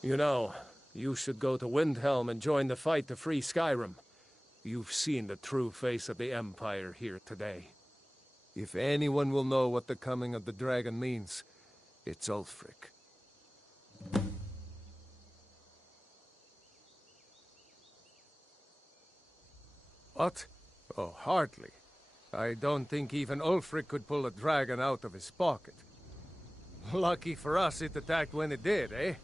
You know, you should go to Windhelm and join the fight to free Skyrim. You've seen the true face of the Empire here today. If anyone will know what the coming of the dragon means, it's Ulfric. What? Oh, hardly. I don't think even Ulfric could pull a dragon out of his pocket. Lucky for us it attacked when it did, eh?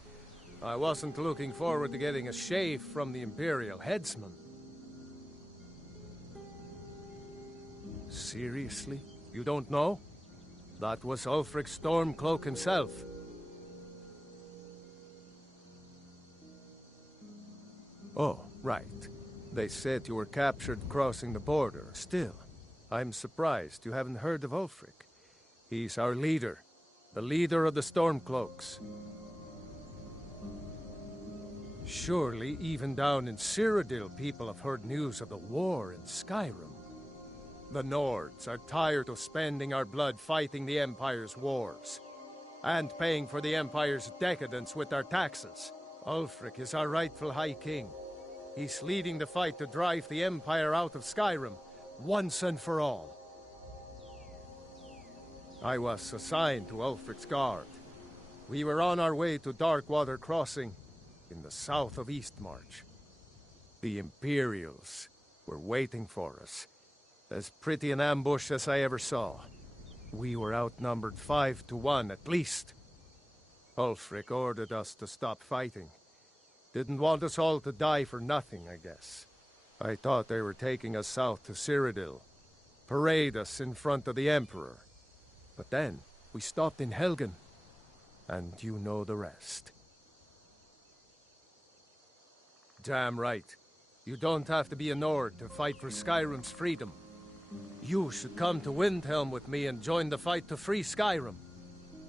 I wasn't looking forward to getting a shave from the Imperial headsman. Seriously? You don't know? That was Ulfric's Stormcloak himself. Oh, right. They said you were captured crossing the border. Still, I'm surprised you haven't heard of Ulfric. He's our leader. The leader of the Stormcloaks. Surely, even down in Cyrodiil, people have heard news of the war in Skyrim. The Nords are tired of spending our blood fighting the Empire's wars, and paying for the Empire's decadence with our taxes. Ulfric is our rightful High King. He's leading the fight to drive the Empire out of Skyrim, once and for all. I was assigned to Ulfric's guard. We were on our way to Darkwater Crossing, in the south of Eastmarch. The Imperials were waiting for us. As pretty an ambush as I ever saw. We were outnumbered 5 to 1 at least. Ulfric ordered us to stop fighting. Didn't want us all to die for nothing, I guess. I thought they were taking us south to Cyrodiil. Parade us in front of the Emperor. But then, we stopped in Helgen. And you know the rest. Damn right. You don't have to be a Nord to fight for Skyrim's freedom. You should come to Windhelm with me and join the fight to free Skyrim.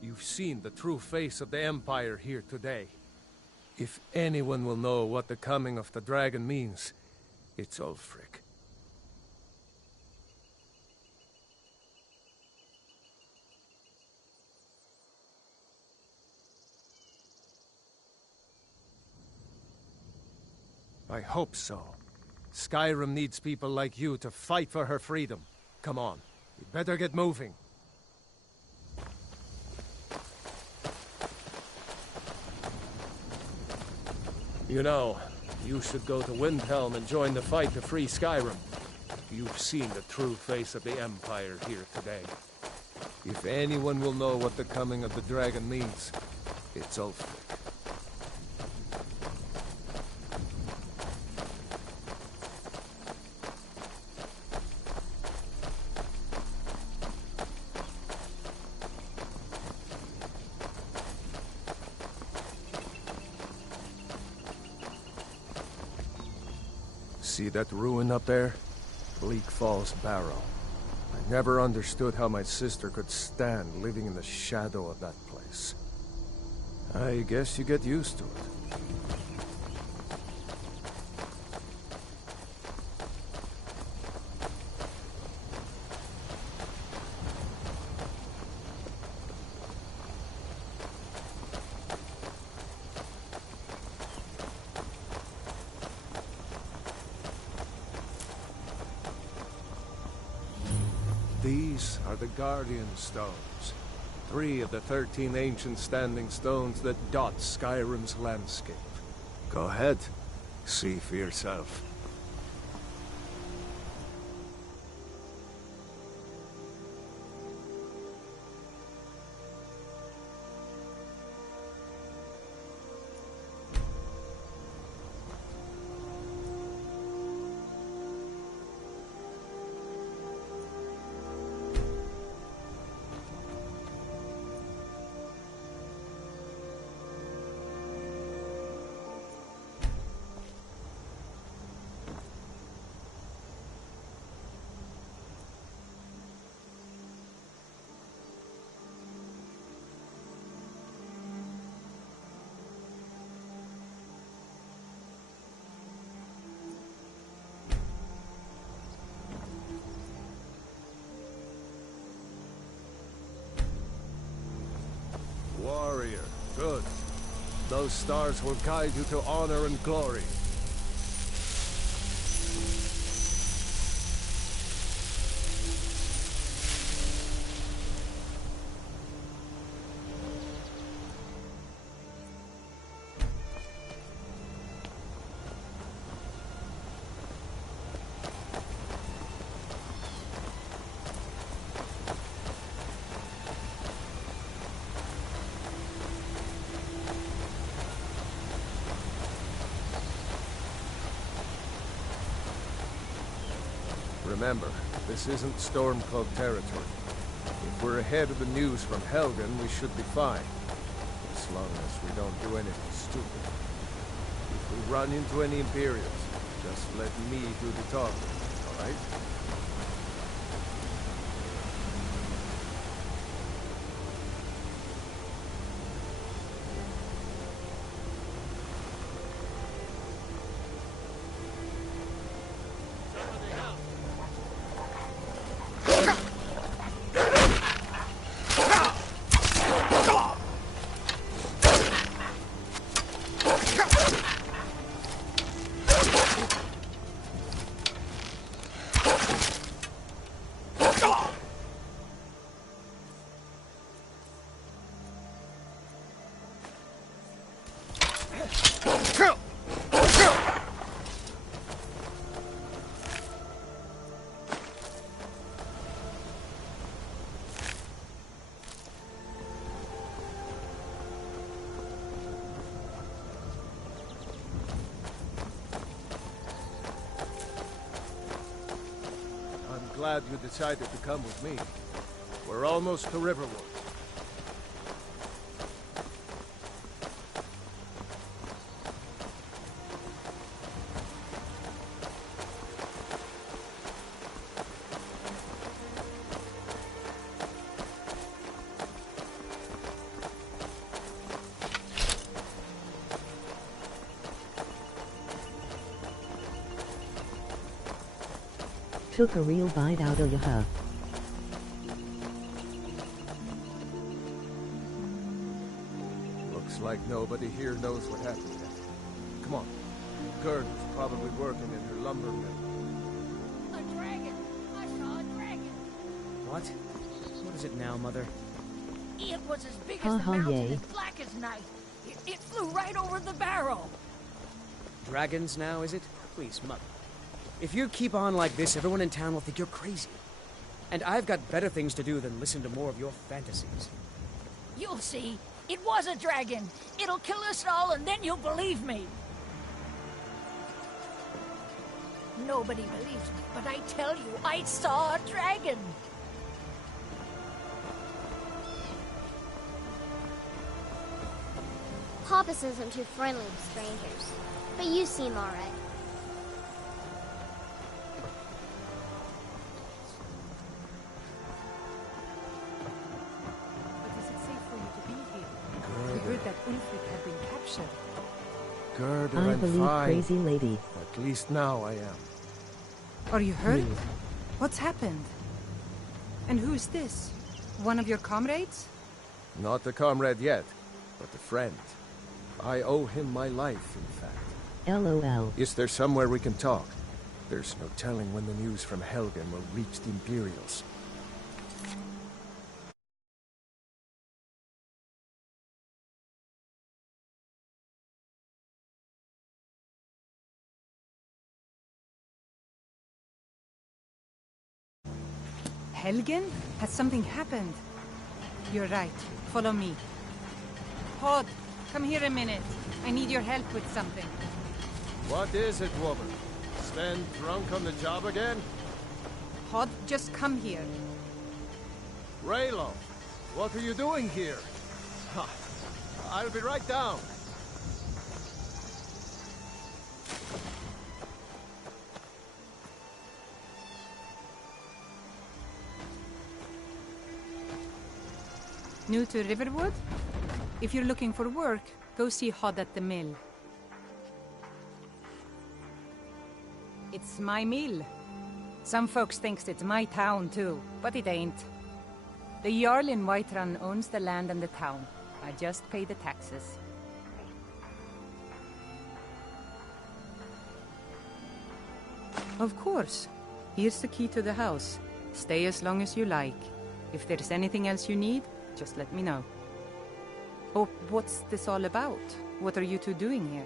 You've seen the true face of the Empire here today. If anyone will know what the coming of the dragon means, it's Ulfric. I hope so. Skyrim needs people like you to fight for her freedom. Come on, we better get moving. You know, you should go to Windhelm and join the fight to free Skyrim. You've seen the true face of the Empire here today. If anyone will know what the coming of the dragon means, it's Ulfric. See that ruin up there? Bleak Falls Barrow. I never understood how my sister could stand living in the shadow of that place. I guess you get used to it. These are the Guardian Stones. 3 of the 13 ancient standing stones that dot Skyrim's landscape. Go ahead, see for yourself. Warrior, good. Those stars will guide you to honor and glory. Remember, this isn't Stormcloak territory. If we're ahead of the news from Helgen, we should be fine. As long as we don't do anything stupid. If we run into any Imperials, just let me do the talking, alright? Glad you decided to come with me. We're almost to Riverwood. Took a real bite out of her. Looks like nobody here knows what happened yet. Come on. Gerd was probably working in her lumber mill. A dragon! I saw a dragon! What? What is it now, Mother? It was as big as the mountain yay. and black as night. It flew right over the barrel. Dragons now, is it? Please, Mother. If you keep on like this, everyone in town will think you're crazy. And I've got better things to do than listen to more of your fantasies. You'll see. It was a dragon. It'll kill us all and then you'll believe me. Nobody believes me, but I tell you, I saw a dragon. Hoppus isn't too friendly with strangers, but you seem alright. Gerd, I I'm believe fine. crazy lady. At least now I am. Are you hurt? Me. What's happened? And who's this? One of your comrades? Not a comrade yet, but a friend. I owe him my life, in fact. LOL. Is there somewhere we can talk? There's no telling when the news from Helgen will reach the Imperials. Helgen? Has something happened? You're right. Follow me. Hod, come here a minute. I need your help with something. What is it, woman? Sven drunk on the job again? Hod, just come here. Raylo, what are you doing here? Ha, I'll be right down. New to Riverwood? If you're looking for work, go see Hod at the mill. It's my mill. Some folks thinks it's my town too, but it ain't. The Jarl in Whiterun owns the land and the town. I just pay the taxes. Of course. Here's the key to the house. Stay as long as you like. If there's anything else you need, just let me know. Oh, what's this all about? What are you two doing here?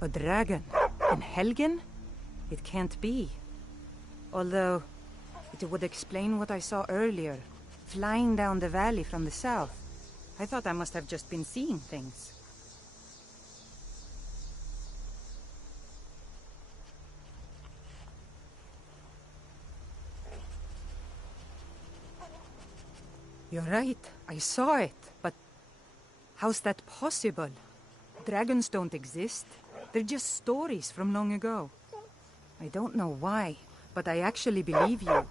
A dragon? In Helgen? It can't be. Although, it would explain what I saw earlier, flying down the valley from the south. I thought I must have just been seeing things. You're right, I saw it, but how's that possible? Dragons don't exist. They're just stories from long ago. I don't know why, but I actually believe you.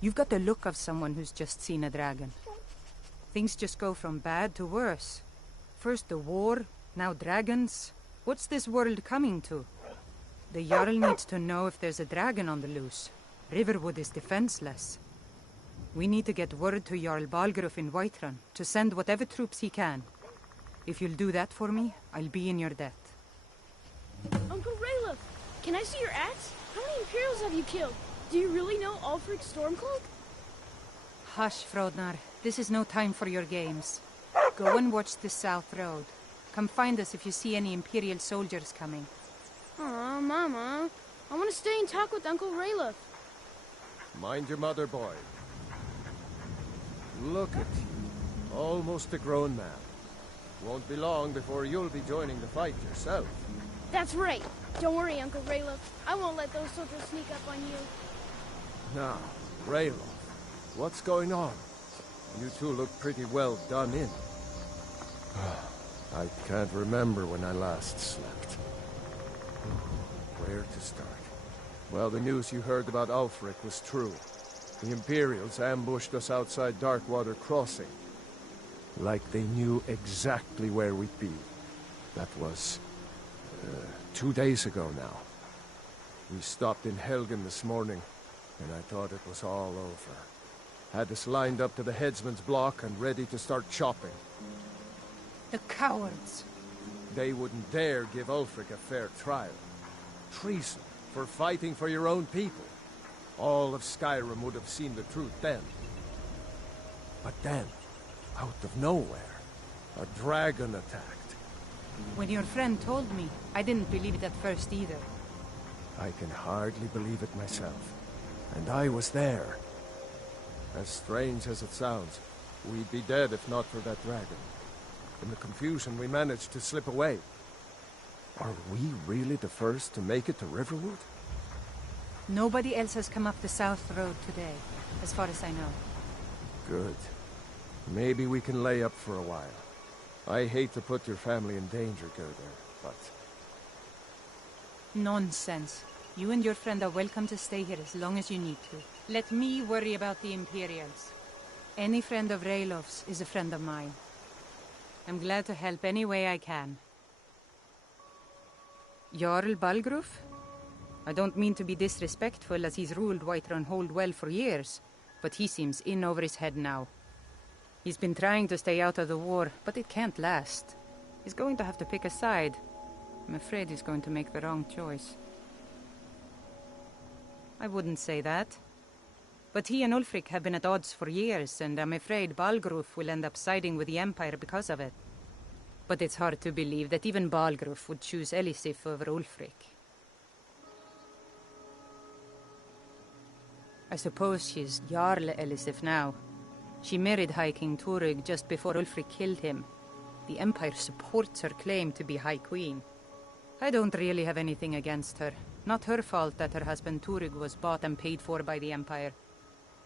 You've got the look of someone who's just seen a dragon. Things just go from bad to worse. First the war, now dragons. What's this world coming to? The Jarl needs to know if there's a dragon on the loose. Riverwood is defenseless. We need to get word to Jarl Balgruuf in Whiterun to send whatever troops he can. If you'll do that for me, I'll be in your debt. Uncle Rayleigh, can I see your axe? How many Imperials have you killed? Do you really know Ulfric Stormcloak? Hush, Frodnar. This is no time for your games. Go and watch the South Road. Come find us if you see any Imperial soldiers coming. Aw, Mama. I want to stay and talk with Uncle Rayleigh. Mind your mother, boy. Look at you. Almost a grown man. Won't be long before you'll be joining the fight yourself. That's right. Don't worry, Uncle Rayleigh. I won't let those soldiers sneak up on you. Now, Raylo, what's going on? You two look pretty well done in. I can't remember when I last slept. Where to start? Well, the news you heard about Ulfric was true. The Imperials ambushed us outside Darkwater Crossing. Like they knew exactly where we'd be. That was 2 days ago now. We stopped in Helgen this morning, and I thought it was all over. Had us lined up to the headsman's block and ready to start chopping. The cowards! They wouldn't dare give Ulfric a fair trial. Treason for fighting for your own people. All of Skyrim would have seen the truth then. But then, out of nowhere, a dragon attacked. When your friend told me, I didn't believe it at first either. I can hardly believe it myself. And I was there. As strange as it sounds, we'd be dead if not for that dragon. In the confusion, we managed to slip away. Are we really the first to make it to Riverwood? Nobody else has come up the South Road today, as far as I know. Good. Maybe we can lay up for a while. I hate to put your family in danger, Gerda, but... Nonsense. You and your friend are welcome to stay here as long as you need to. Let me worry about the Imperials. Any friend of Rayloff's is a friend of mine. I'm glad to help any way I can. Jarl Balgruuf? I don't mean to be disrespectful, as he's ruled Whiterun Hold well for years, but he seems in over his head now. He's been trying to stay out of the war, but it can't last. He's going to have to pick a side. I'm afraid he's going to make the wrong choice. I wouldn't say that. But he and Ulfric have been at odds for years, and I'm afraid Balgruuf will end up siding with the Empire because of it. But it's hard to believe that even Balgruuf would choose Elisif over Ulfric. I suppose she's Jarl Elisif now. She married High King Turug just before Ulfric killed him. The Empire supports her claim to be High Queen. I don't really have anything against her. Not her fault that her husband Turig was bought and paid for by the Empire.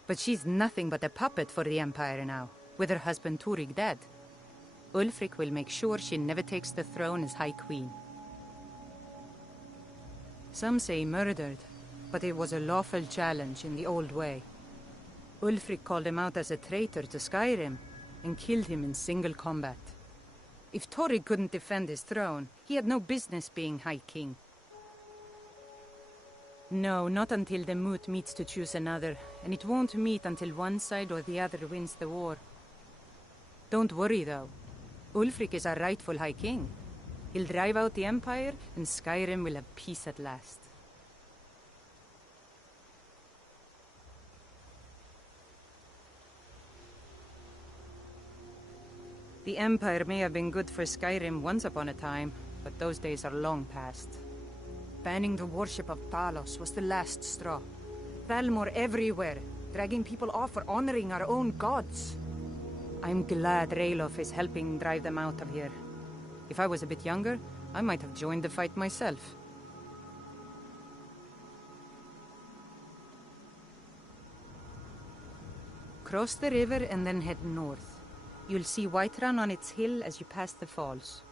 But she's nothing but a puppet for the Empire now, with her husband Turig dead. Ulfric will make sure she never takes the throne as High Queen. Some say murdered, but it was a lawful challenge in the old way. Ulfric called him out as a traitor to Skyrim and killed him in single combat. If Turig couldn't defend his throne, he had no business being High King. No, not until the moot meets to choose another, and it won't meet until one side or the other wins the war. Don't worry, though. Ulfric is our rightful High King. He'll drive out the Empire, and Skyrim will have peace at last. The Empire may have been good for Skyrim once upon a time, but those days are long past. Banning the worship of Talos was the last straw. Thalmor everywhere, dragging people off for honoring our own gods. I'm glad Ralof is helping drive them out of here. If I was a bit younger, I might have joined the fight myself. Cross the river and then head north. You'll see Whiterun on its hill as you pass the falls.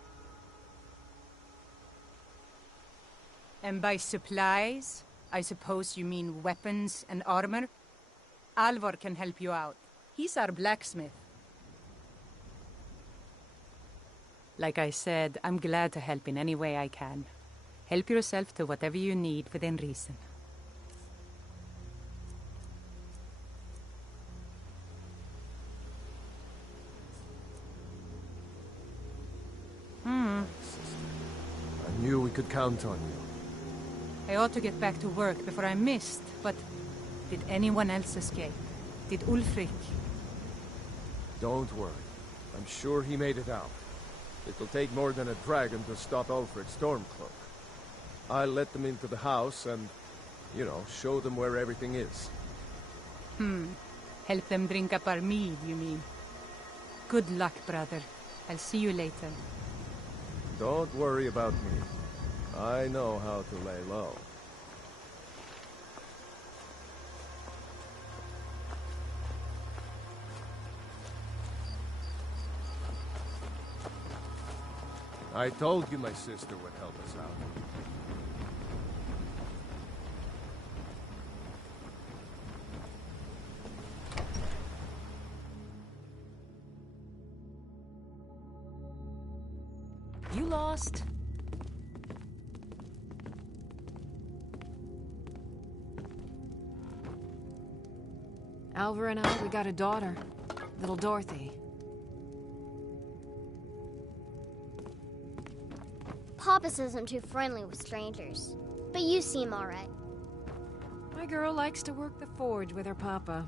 And by supplies, I suppose you mean weapons and armor? Alvor can help you out. He's our blacksmith. Like I said, I'm glad to help in any way I can. Help yourself to whatever you need within reason. I knew we could count on you. I ought to get back to work before I missed, but did anyone else escape? Did Ulfric? Don't worry. I'm sure he made it out. It'll take more than a dragon to stop Ulfric's Stormcloak. I'll let them into the house and, you know, show them where everything is. Help them drink up our mead, you mean? Good luck, brother. I'll see you later. Don't worry about me. I know how to lay low. I told you my sister would help us out. You lost? Alvar and I, we got a daughter, little Dorothy. Papa isn't too friendly with strangers, but you seem all right. My girl likes to work the forge with her papa.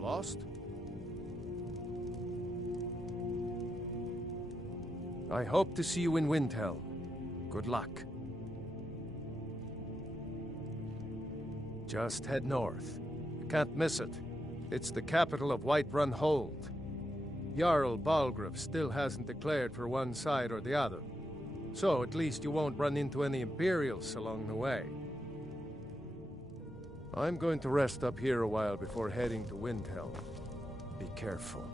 Lost? I hope to see you in Windhelm. Good luck. Just head north. You can't miss it. It's the capital of Whiterun Hold. Jarl Balgruuf still hasn't declared for one side or the other. So at least you won't run into any Imperials along the way. I'm going to rest up here a while before heading to Windhelm. Be careful.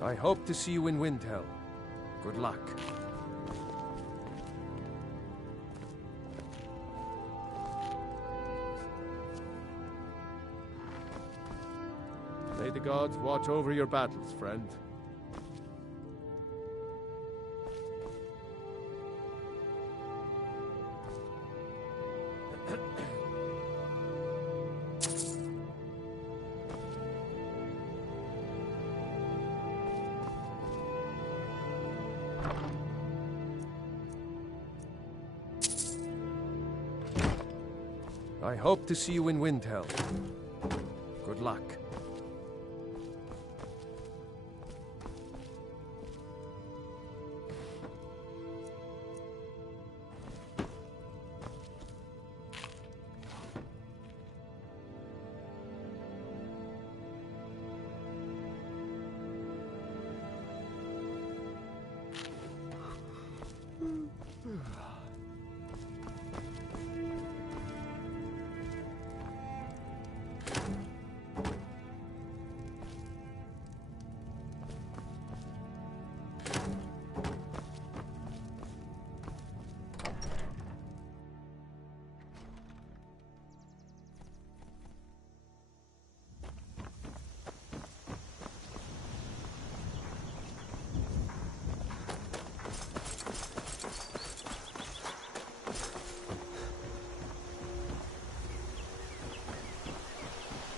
I hope to see you in Windhelm. Good luck. May the gods watch over your battles, friend. I hope to see you in Windhelm. Good luck.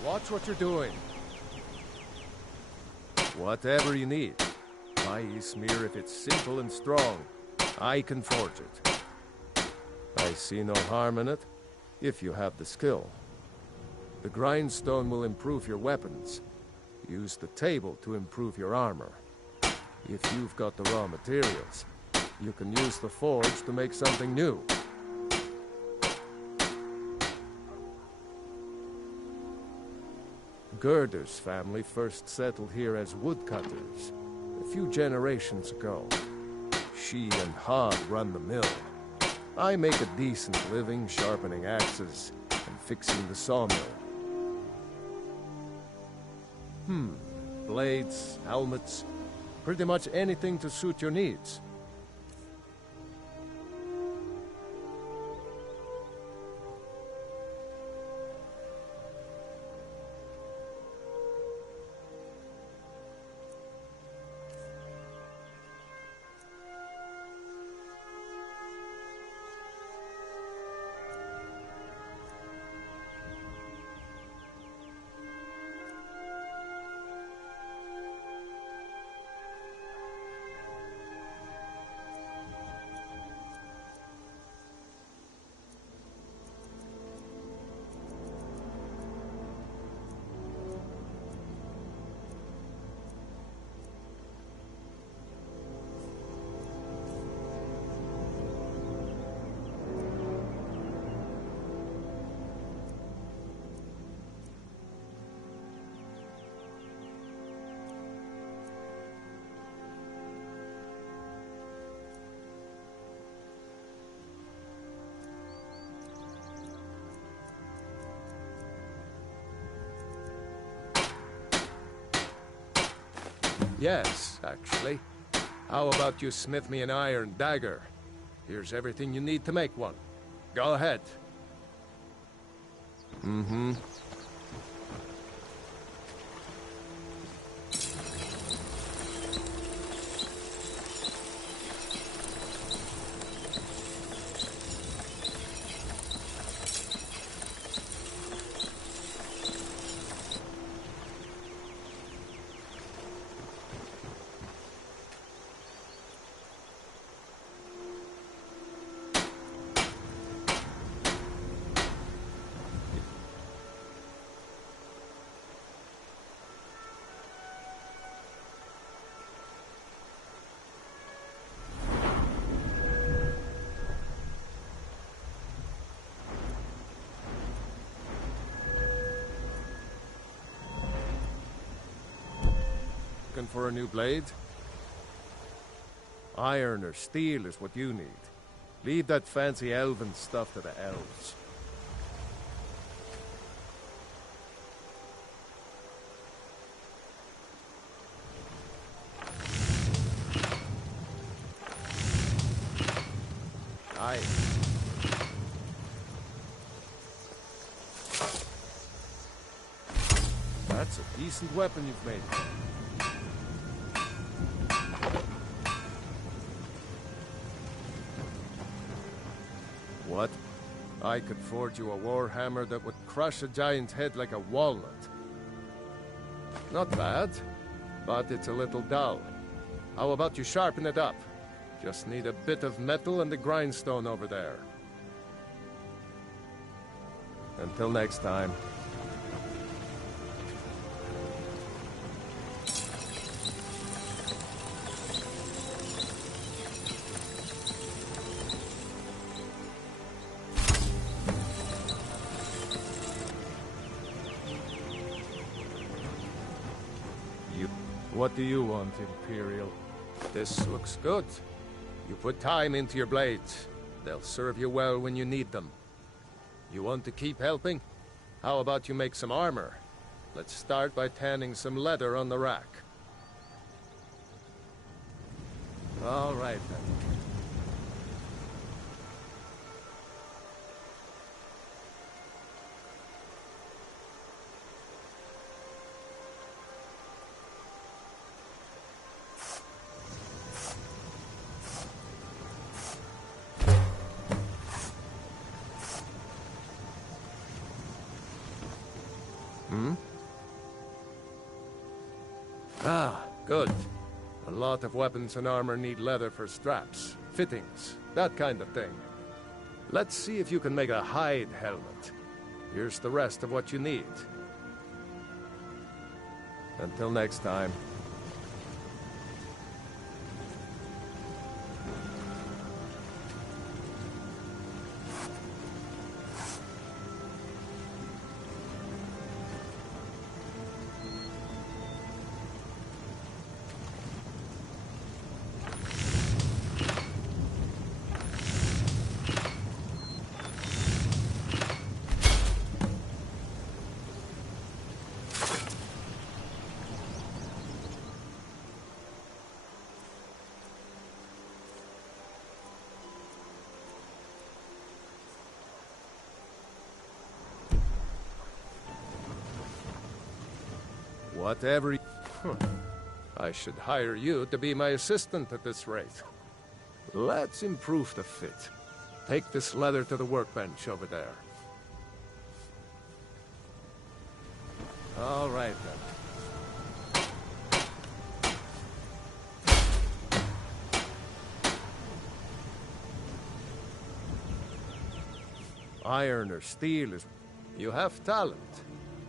Watch what you're doing. Whatever you need. My smear, if it's simple and strong, I can forge it. I see no harm in it, if you have the skill. The grindstone will improve your weapons. Use the table to improve your armor. If you've got the raw materials, you can use the forge to make something new. Gerder's family first settled here as woodcutters a few generations ago. She and Hod run the mill. I make a decent living sharpening axes and fixing the sawmill. Blades, helmets, pretty much anything to suit your needs. Yes, actually. How about you smith me an iron dagger? Here's everything you need to make one. Go ahead. Looking for a new blade? Iron or steel is what you need. Leave that fancy elven stuff to the elves. hide. That's a decent weapon you've made. What? I could forge you a warhammer that would crush a giant head like a walnut. Not bad, but it's a little dull. How about you sharpen it up? Just need a bit of metal and the grindstone over there. Until next time. What do you want, Imperial? This looks good. You put time into your blades. They'll serve you well when you need them. You want to keep helping? How about you make some armor? Let's start by tanning some leather on the rack. All right, then. Ah, good. A lot of weapons and armor need leather for straps, fittings, that kind of thing. Let's see if you can make a hide helmet. Here's the rest of what you need. Until next time. Whatever. I should hire you to be my assistant at this rate. Let's improve the fit. Take this leather to the workbench over there. All right, then. Iron or steel is... You have talent.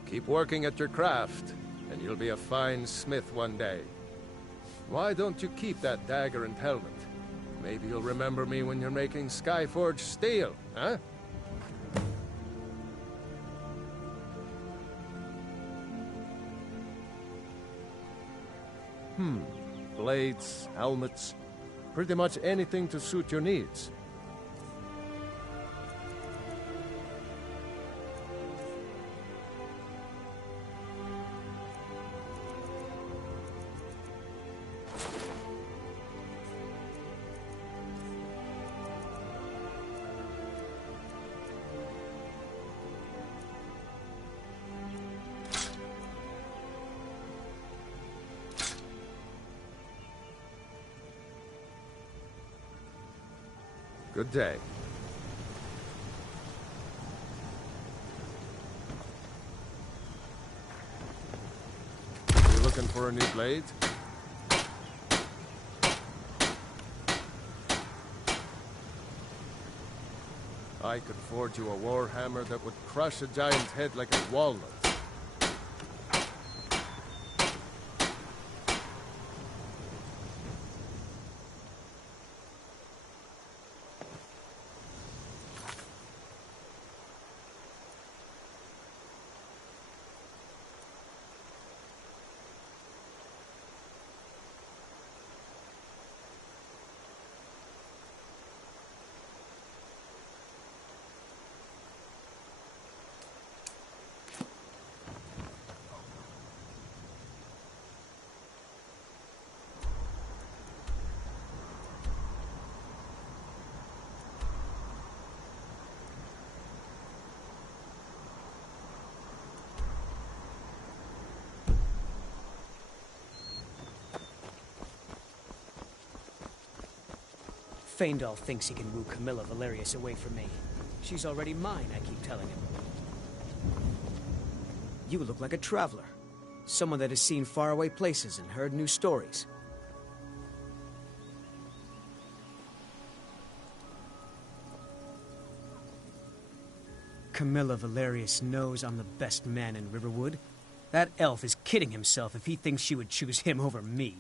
Keep working at your craft, and you'll be a fine smith one day. Why don't you keep that dagger and helmet? Maybe you'll remember me when you're making Skyforged steel, huh? Blades, helmets, pretty much anything to suit your needs. Good day. You looking for a new blade? I could forge you a warhammer that would crush a giant head like a walnut. Faendal thinks he can woo Camilla Valerius away from me. She's already mine, I keep telling him. You look like a traveler. Someone that has seen faraway places and heard new stories. Camilla Valerius knows I'm the best man in Riverwood. That elf is kidding himself if he thinks she would choose him over me.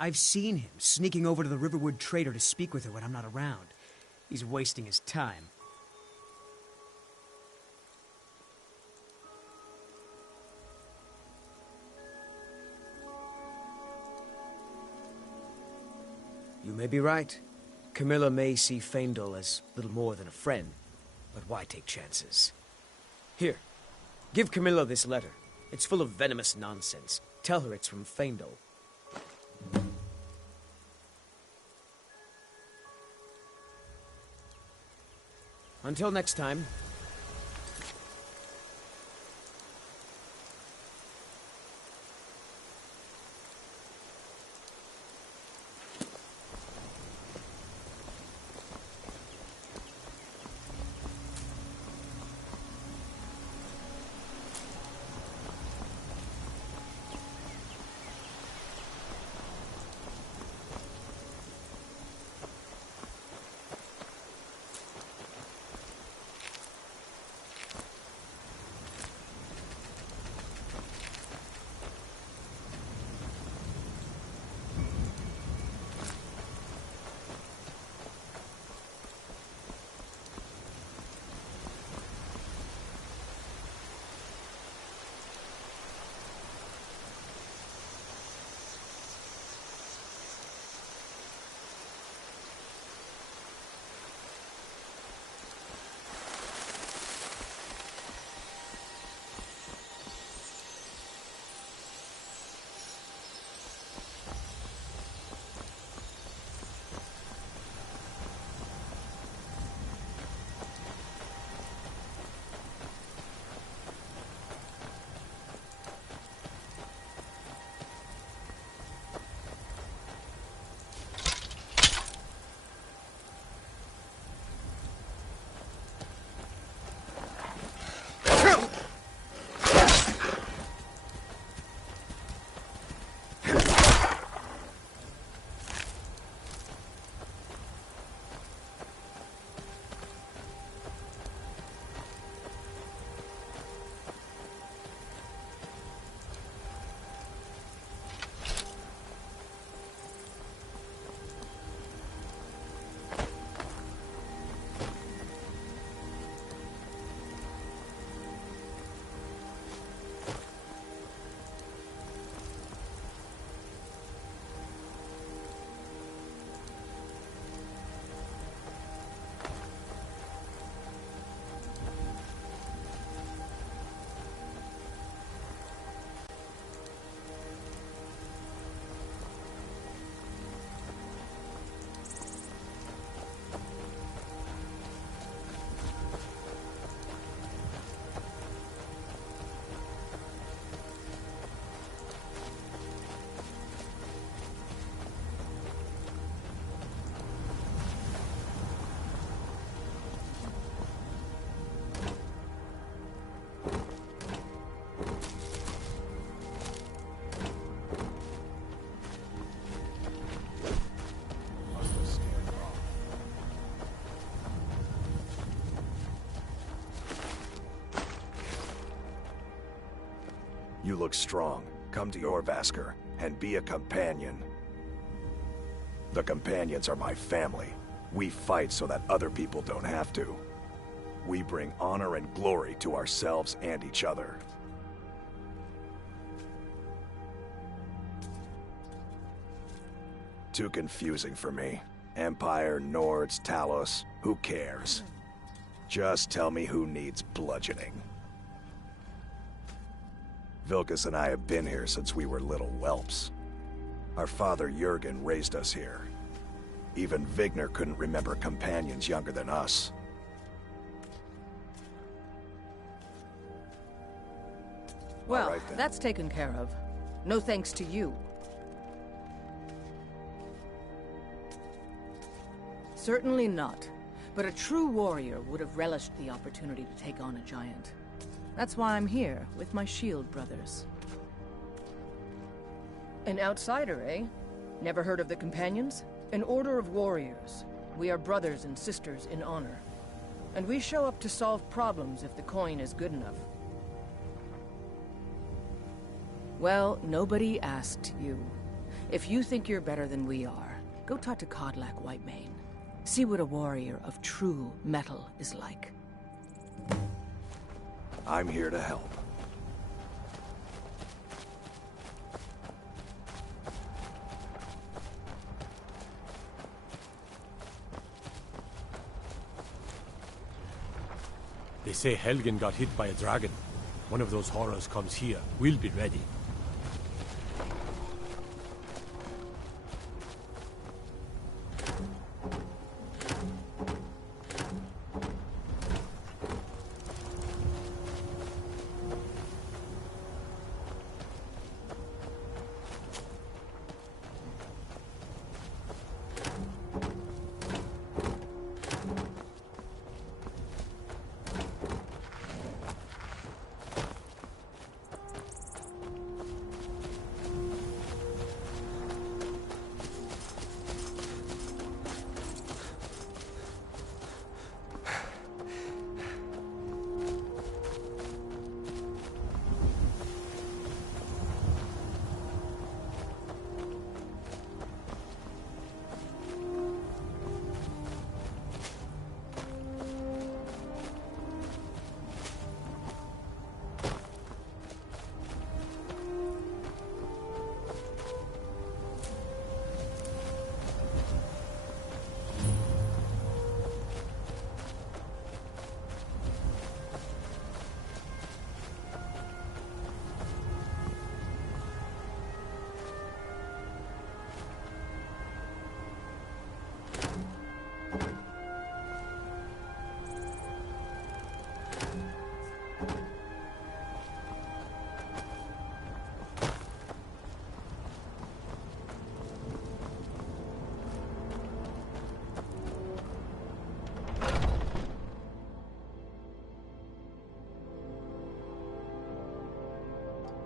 I've seen him sneaking over to the Riverwood trader to speak with her when I'm not around. He's wasting his time. You may be right. Camilla may see Faendal as little more than a friend, but why take chances? Here, give Camilla this letter. It's full of venomous nonsense. Tell her it's from Faendal. Until next time. You look strong. Come to Orvasker and be a companion. The companions are my family. We fight so that other people don't have to. We bring honor and glory to ourselves and each other. Too confusing for me. Empire, Nords, Talos, who cares? Just tell me who needs bludgeoning. Vilkas and I have been here since we were little whelps. Our father Jurgen raised us here. Even Vigner couldn't remember companions younger than us. Well, All right, then. that's taken care of. No thanks to you. Certainly not. But a true warrior would have relished the opportunity to take on a giant. That's why I'm here, with my shield brothers. An outsider, eh? Never heard of the Companions? An order of warriors. We are brothers and sisters in honor. And we show up to solve problems if the coin is good enough. Well, nobody asked you. If you think you're better than we are, go talk to Codlac Whitemane. See what a warrior of true metal is like. I'm here to help. They say Helgen got hit by a dragon. One of those horrors comes here. We'll be ready.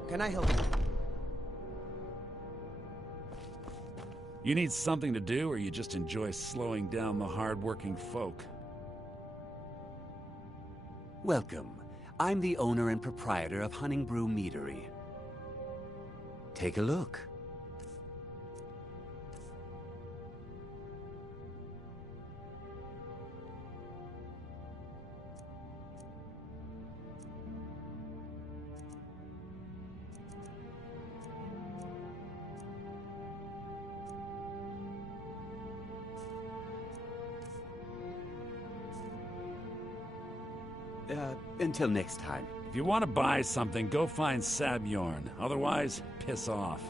Can I help you? You need something to do, or you just enjoy slowing down the hard-working folk? Welcome. I'm the owner and proprietor of Honningbrew Meadery. Take a look. Until next time. If you want to buy something, go find Sabjorn. Otherwise, piss off.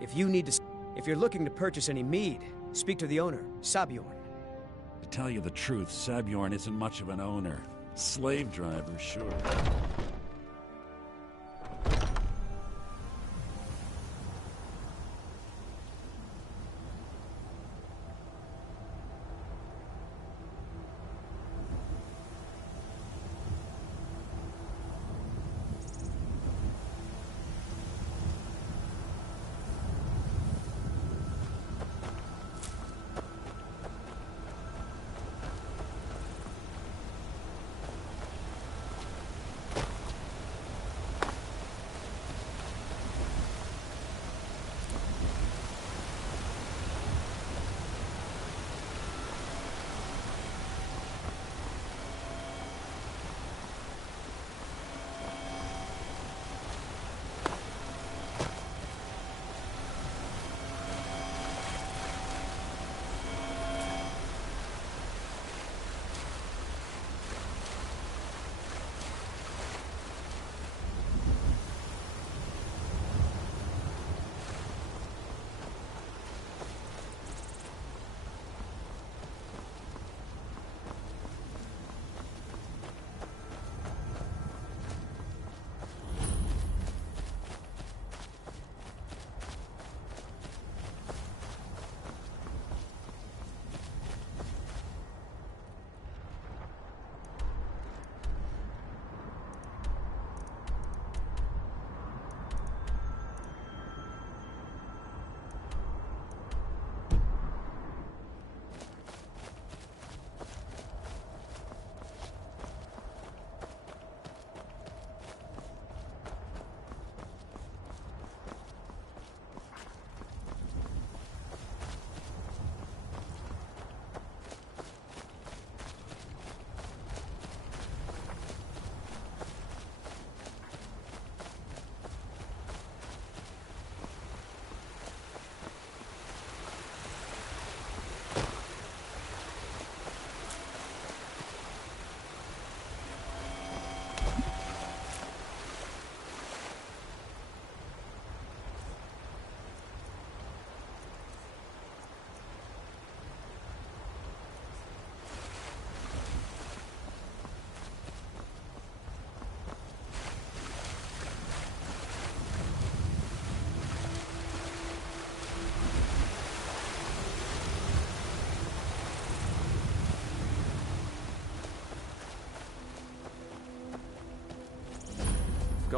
If you're looking to purchase any mead, speak to the owner, Sabjorn. To tell you the truth, Sabjorn isn't much of an owner. Slave driver, sure.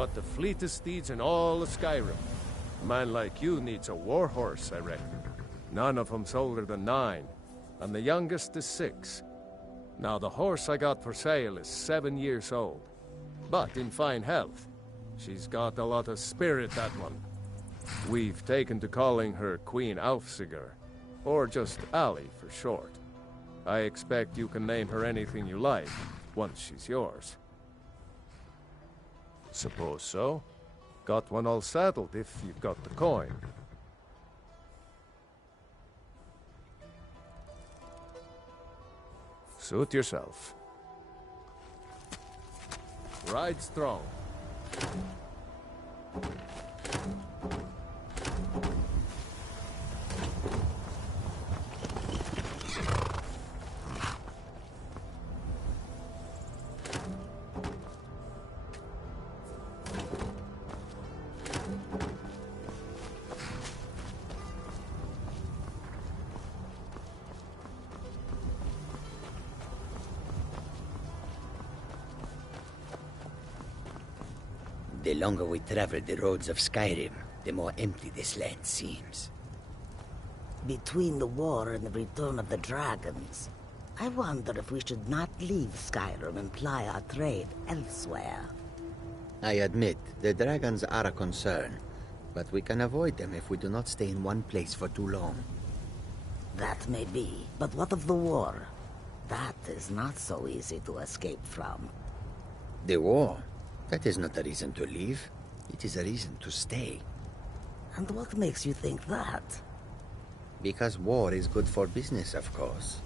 got the fleetest steeds in all of Skyrim. A man like you needs a war horse, I reckon. None of them's older than 9, and the youngest is 6. Now, the horse I got for sale is 7 years old, but in fine health. She's got a lot of spirit, that one. We've taken to calling her Queen Aufsiger, or just Allie for short. I expect you can name her anything you like, once she's yours. Suppose so. Got one all saddled if you've got the coin. Suit yourself. Ride strong. The longer we travel the roads of Skyrim, the more empty this land seems. Between the war and the return of the dragons, I wonder if we should not leave Skyrim and ply our trade elsewhere. I admit, the dragons are a concern, but we can avoid them if we do not stay in one place for too long. That may be, but what of the war? That is not so easy to escape from. The war? That is not a reason to leave. It is a reason to stay. And what makes you think that? Because war is good for business, of course.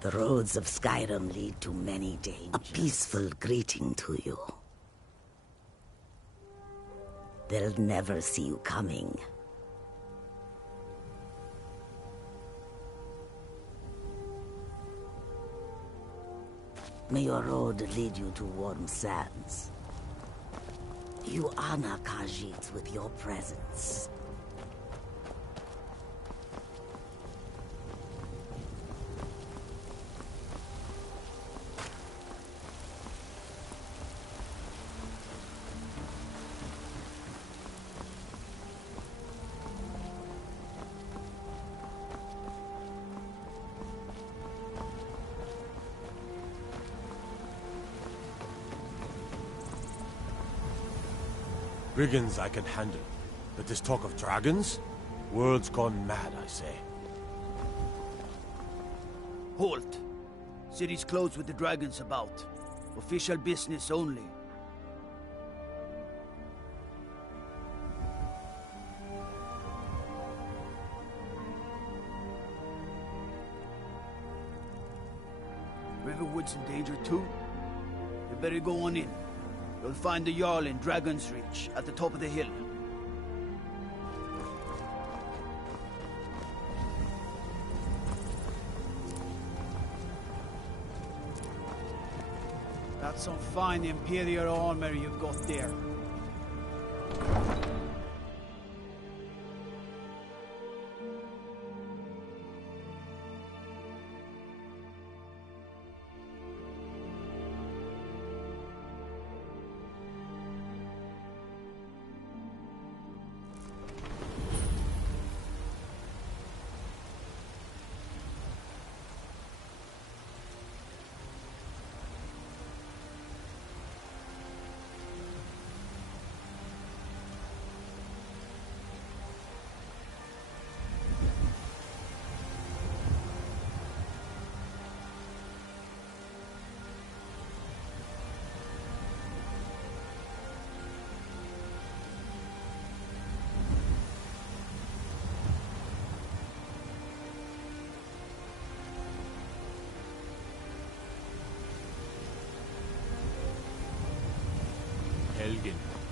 The roads of Skyrim lead to many dangers. A peaceful greeting to you. They'll never see you coming. May your road lead you to warm sands. You honor Khajiit with your presence. Brigands I can handle, but this talk of dragons? World's gone mad, I say. Halt! City's closed with the dragons about. Official business only. Riverwood's in danger too? You better go on in. You'll find the Jarl in Dragon's Reach, at the top of the hill. That's some fine Imperial armor you've got there.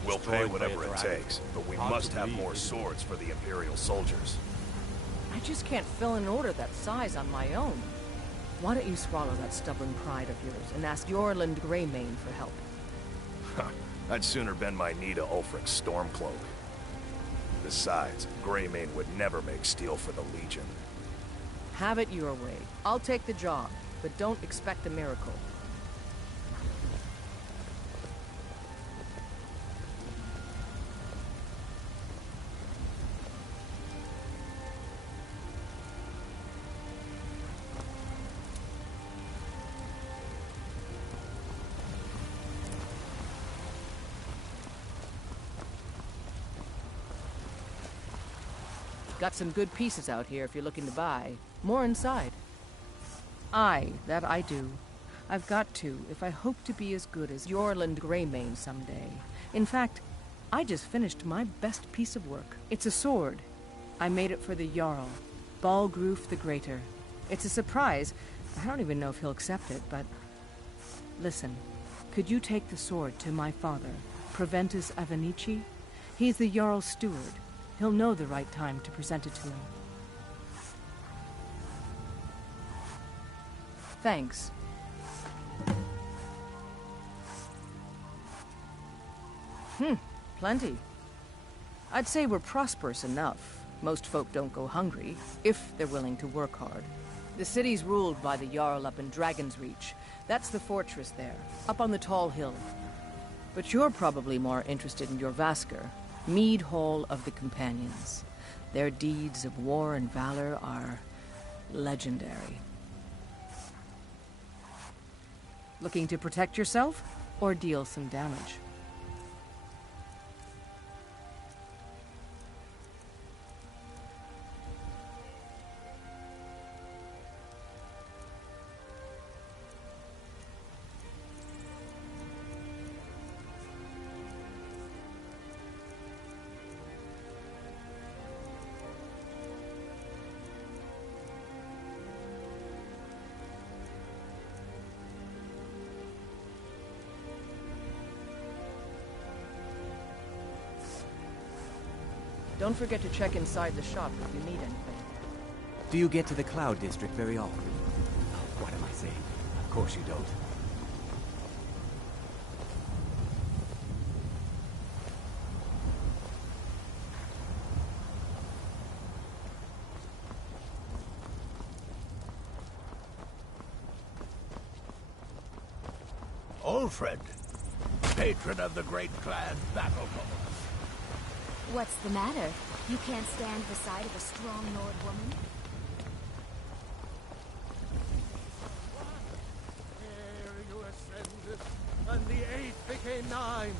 We'll pay destroyed by whatever a it dragon. takes, but we Hard must to have believe, more isn't it? swords for the Imperial soldiers. I just can't fill an order that size on my own. Why don't you swallow that stubborn pride of yours and ask Yorland Greymane for help? I'd sooner bend my knee to Ulfric's Stormcloak. Besides, Greymane would never make steel for the Legion. Have it your way. I'll take the job, but don't expect a miracle. Got some good pieces out here if you're looking to buy. More inside. Aye, that I do. I've got to, if I hope to be as good as Yorland Greymane someday. In fact, I just finished my best piece of work. It's a sword. I made it for the Jarl, Balgruf the Greater. It's a surprise. I don't even know if he'll accept it, but... Listen, could you take the sword to my father, Proventus Avenici? He's the Jarl's steward. He'll know the right time to present it to him. Thanks. Plenty. I'd say we're prosperous enough. Most folk don't go hungry, if they're willing to work hard. The city's ruled by the Jarl up in Dragon's Reach. That's the fortress there, up on the tall hill. But you're probably more interested in your Vasker, Mead Hall of the Companions. Their deeds of war and valor are legendary. Looking to protect yourself, or deal some damage? Don't forget to check inside the shop if you need anything. Do you get to the Cloud District very often? Oh, what am I saying? Of course you don't. Ulfred, patron of the great clan Battlecall. What's the matter? You can't stand the sight of a strong Nord woman? Ere you ascended, and the 8th became 9,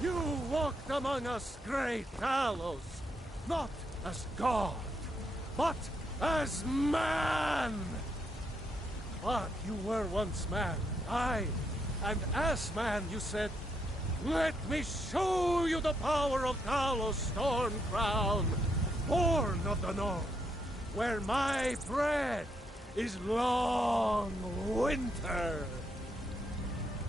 you walked among us, great Talos, not as God, but as man! But you were once man, aye, and as man you said, "Let me show you the power of Talos Stormcrown, born of the North, where my bread is long winter.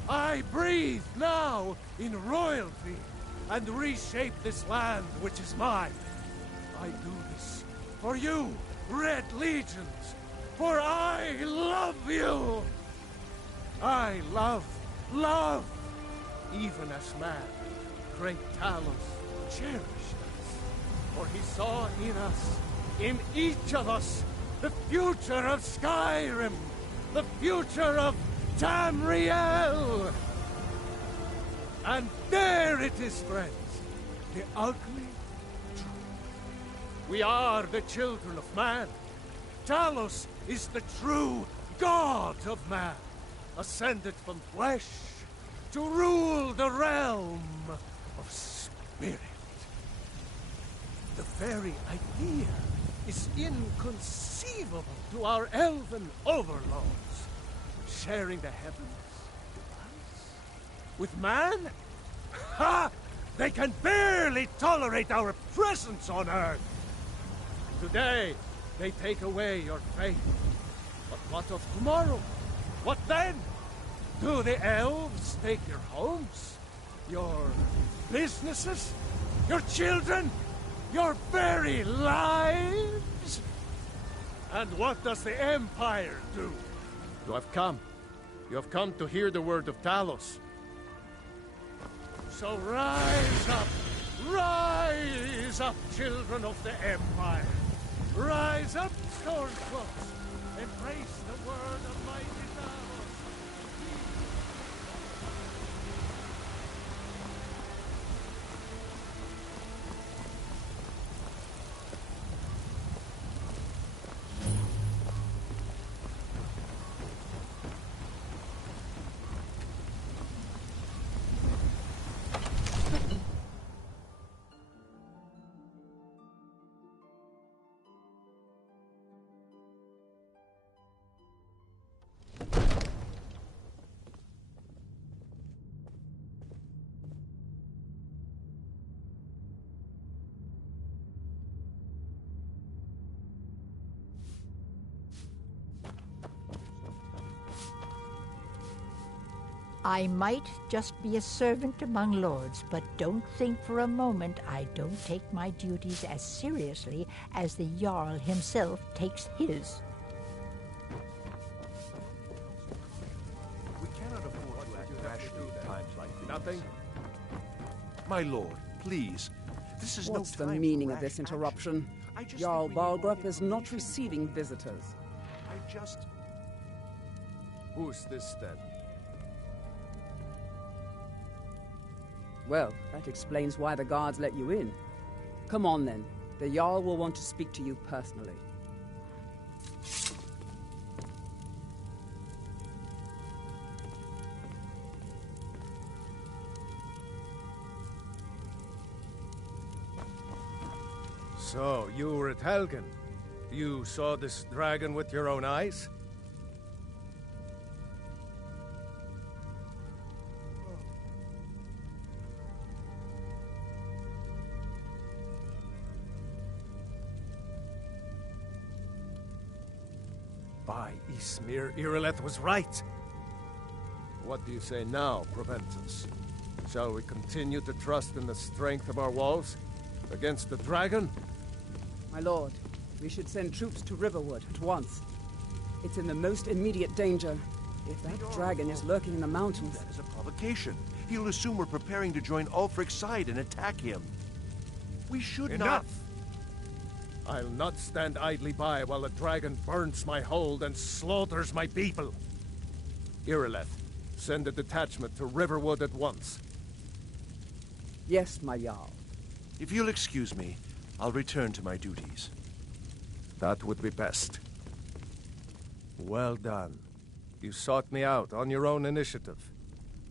I breathe now in royalty and reshape this land which is mine. I do this for you, Red Legions, for I love you. I love, even as man, great Talos cherished us, for he saw in us, in each of us, the future of Skyrim, the future of Tamriel. And there it is, friends, the ugly truth. We are the children of man. Talos is the true god of man, ascended from flesh to rule the realm of spirit. The very idea is inconceivable to our elven overlords. Sharing the heavens with us? With man? Ha! They can barely tolerate our presence on Earth. Today, they take away your faith. But what of tomorrow? What then? Do the elves take your homes? Your businesses? Your children? Your very lives? And what does the Empire do? You have come. You have come to hear the word of Talos. So rise up! Rise up, children of the Empire! Rise up, Stormcloaks! Embrace the word of mighty Talos! I might just be a servant among lords, but don't think for a moment I don't take my duties as seriously as the Jarl himself takes his. We cannot afford to act rashly at times like these. Nothing? My lord, please. This is What's no time the meaning for of this rash interruption? action. Jarl Balgruuf is not receiving visitors. I just... Who's this, then? Well, that explains why the guards let you in. Come on, then. The Jarl will want to speak to you personally. So, you were at Helgen. You saw this dragon with your own eyes? By Ysmir, Irileth was right. What do you say now, Proventus? Shall we continue to trust in the strength of our walls against the dragon? My lord, we should send troops to Riverwood at once. It's in the most immediate danger. If that dragon is lurking in the mountains... That is a provocation. He'll assume we're preparing to join Ulfric's side and attack him. We should Enough! I'll not stand idly by while the dragon burns my hold and slaughters my people. Irileth, send a detachment to Riverwood at once. Yes, my Jarl. If you'll excuse me, I'll return to my duties. That would be best. Well done. You sought me out on your own initiative.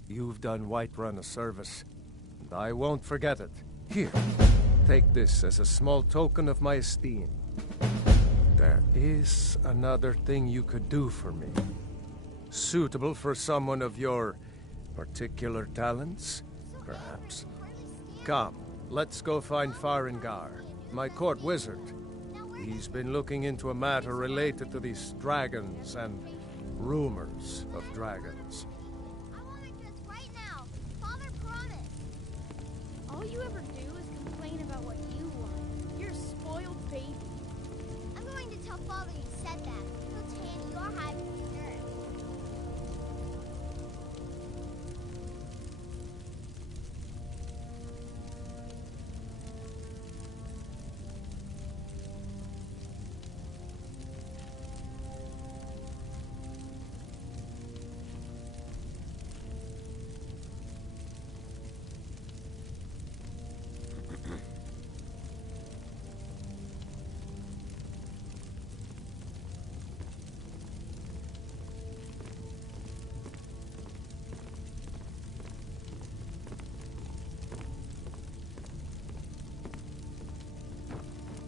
You've done Whiterun a service, and I won't forget it. Here, take this as a small token of my esteem. There is another thing you could do for me. Suitable for someone of your particular talents, perhaps. Come, let's go find Farengar, my court wizard. He's been looking into a matter related to these dragons and rumors of dragons. I want to kiss right now. Father promised. All you ever do is complain about what you want. You're a spoiled baby. I'm going to tell Father you said that. He'll tan your hide with his earth.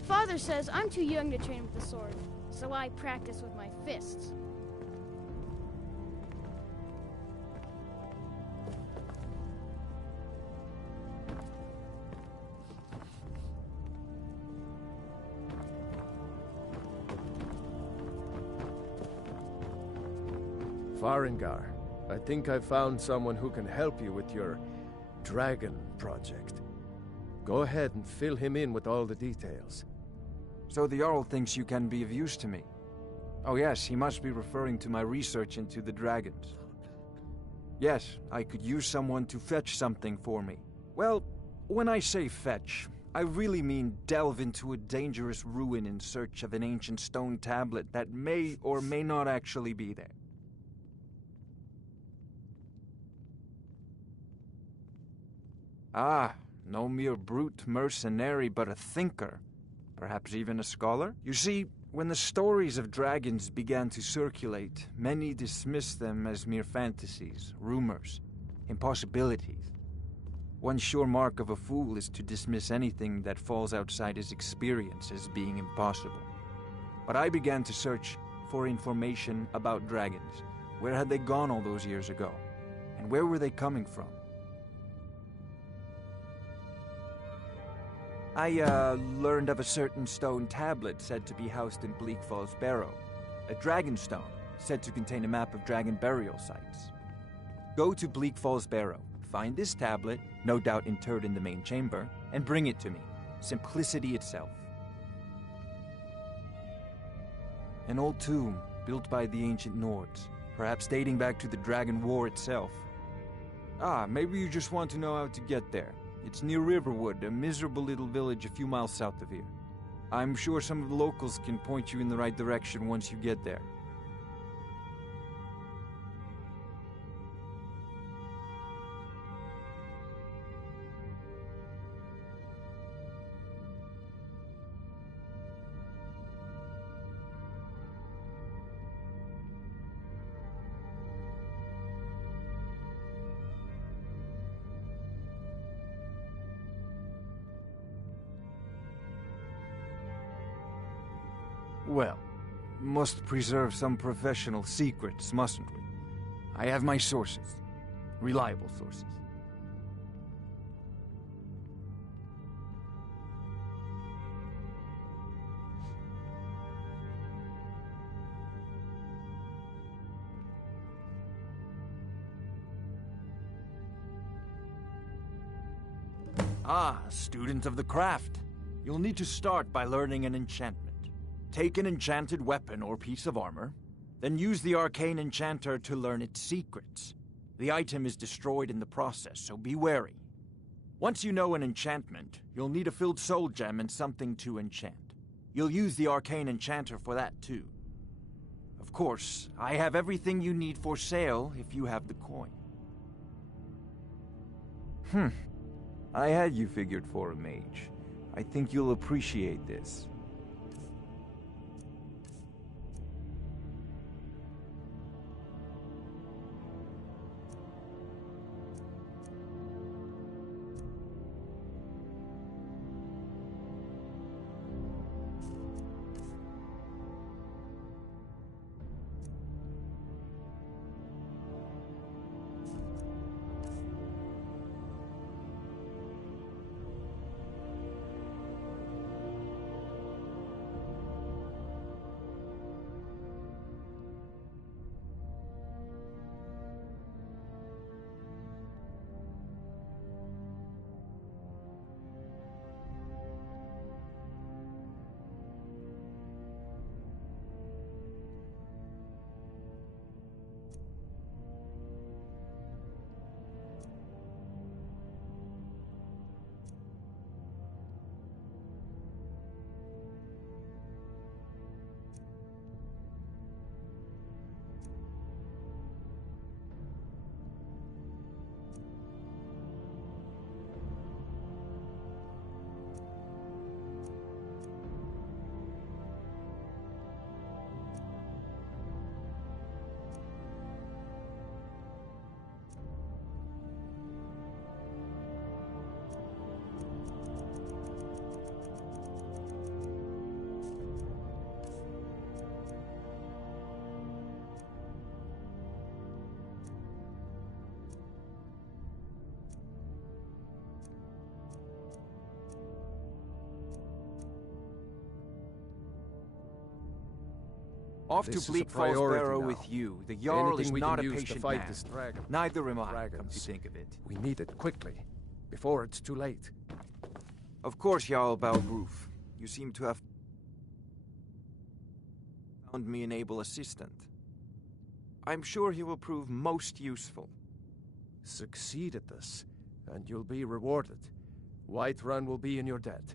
Father says I'm too young to train with the sword, so I practice with my fists. Farengar, I think I found someone who can help you with your Dragon Project. Go ahead and fill him in with all the details. So the Jarl thinks you can be of use to me. Oh yes, he must be referring to my research into the dragons. Yes, I could use someone to fetch something for me. Well, when I say fetch, I really mean delve into a dangerous ruin in search of an ancient stone tablet that may or may not actually be there. Ah, no mere brute mercenary, but a thinker. Perhaps even a scholar? You see, when the stories of dragons began to circulate, many dismissed them as mere fantasies, rumors, impossibilities. One sure mark of a fool is to dismiss anything that falls outside his experience as being impossible. But I began to search for information about dragons. Where had they gone all those years ago? And where were they coming from? I learned of a certain stone tablet said to be housed in Bleak Falls Barrow. A dragon stone said to contain a map of dragon burial sites. Go to Bleak Falls Barrow, find this tablet, no doubt interred in the main chamber, and bring it to me. Simplicity itself. An old tomb built by the ancient Nords, perhaps dating back to the Dragon War itself. Ah, maybe you just want to know how to get there. It's near Riverwood, a miserable little village a few miles south of here. I'm sure some of the locals can point you in the right direction once you get there. Well, must preserve some professional secrets, mustn't we? I have my sources. Reliable sources. Ah, student of the craft. You'll need to start by learning an enchantment. Take an enchanted weapon or piece of armor, then use the arcane enchanter to learn its secrets. The item is destroyed in the process, so be wary. Once you know an enchantment, you'll need a filled soul gem and something to enchant. You'll use the arcane enchanter for that too. Of course, I have everything you need for sale if you have the coin. I had you figured for a mage. I think you'll appreciate this. Off to Bleak Falls Barrow with you. The Jarl is not a patient man. Neither am I, come to think of it. We need it quickly. before it's too late. Of course, Jarl Balgruf. You seem to have found me an able assistant. I'm sure he will prove most useful. Succeed at this, and you'll be rewarded. Whiterun will be in your debt.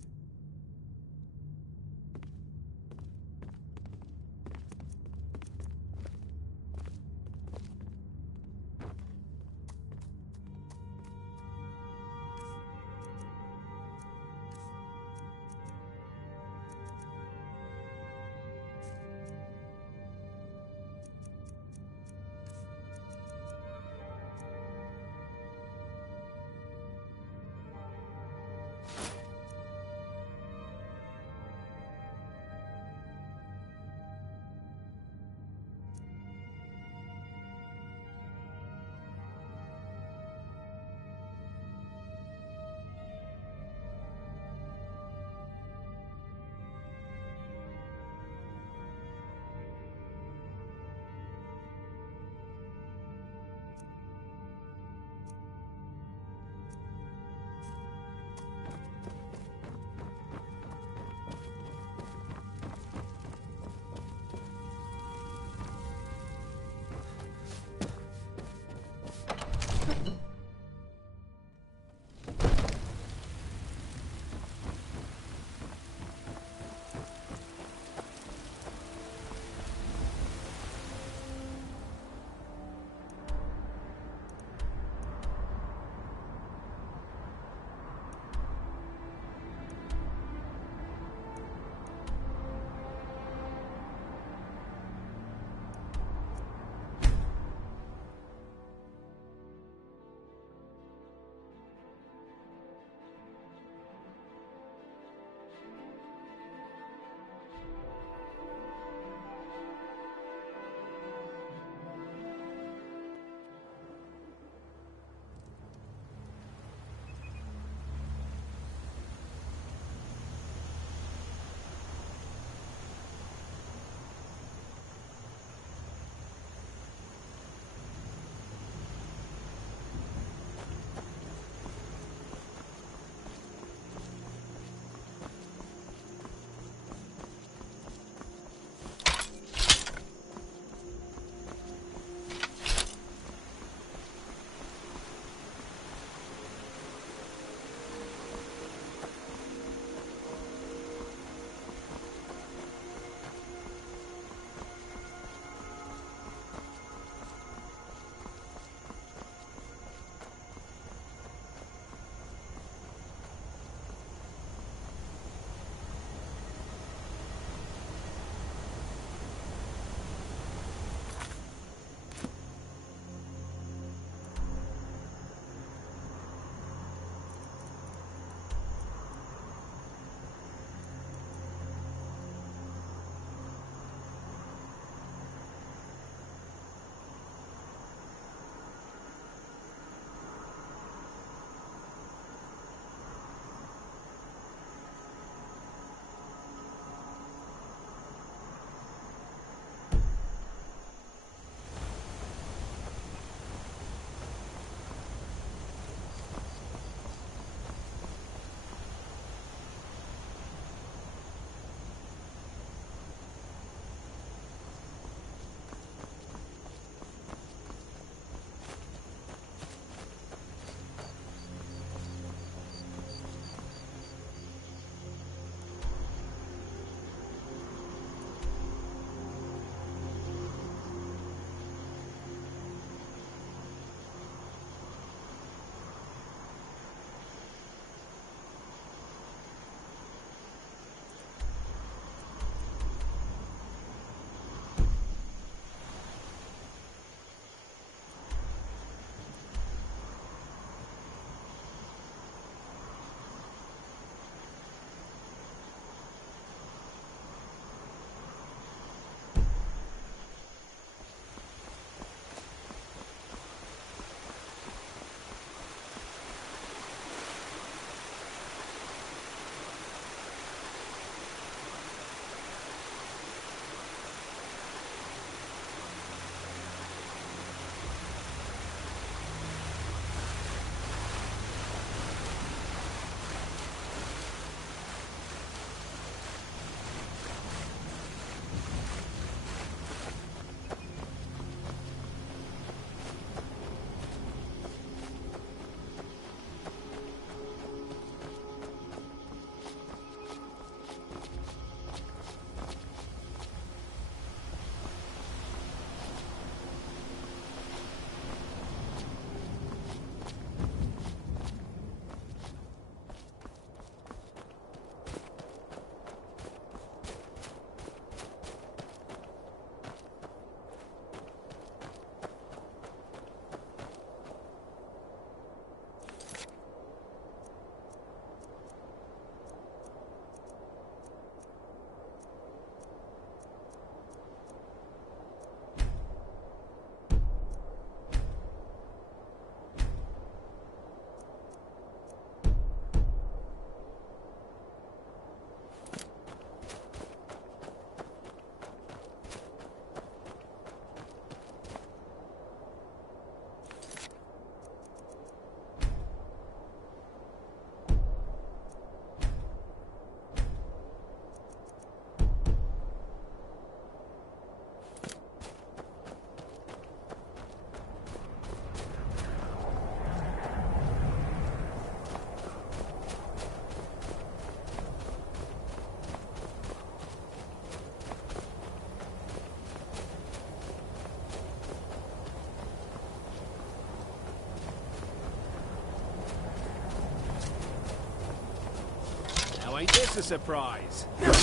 Ain't this a surprise? Get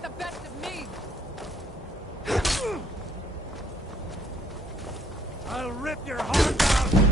the best of me! I'll rip your heart out!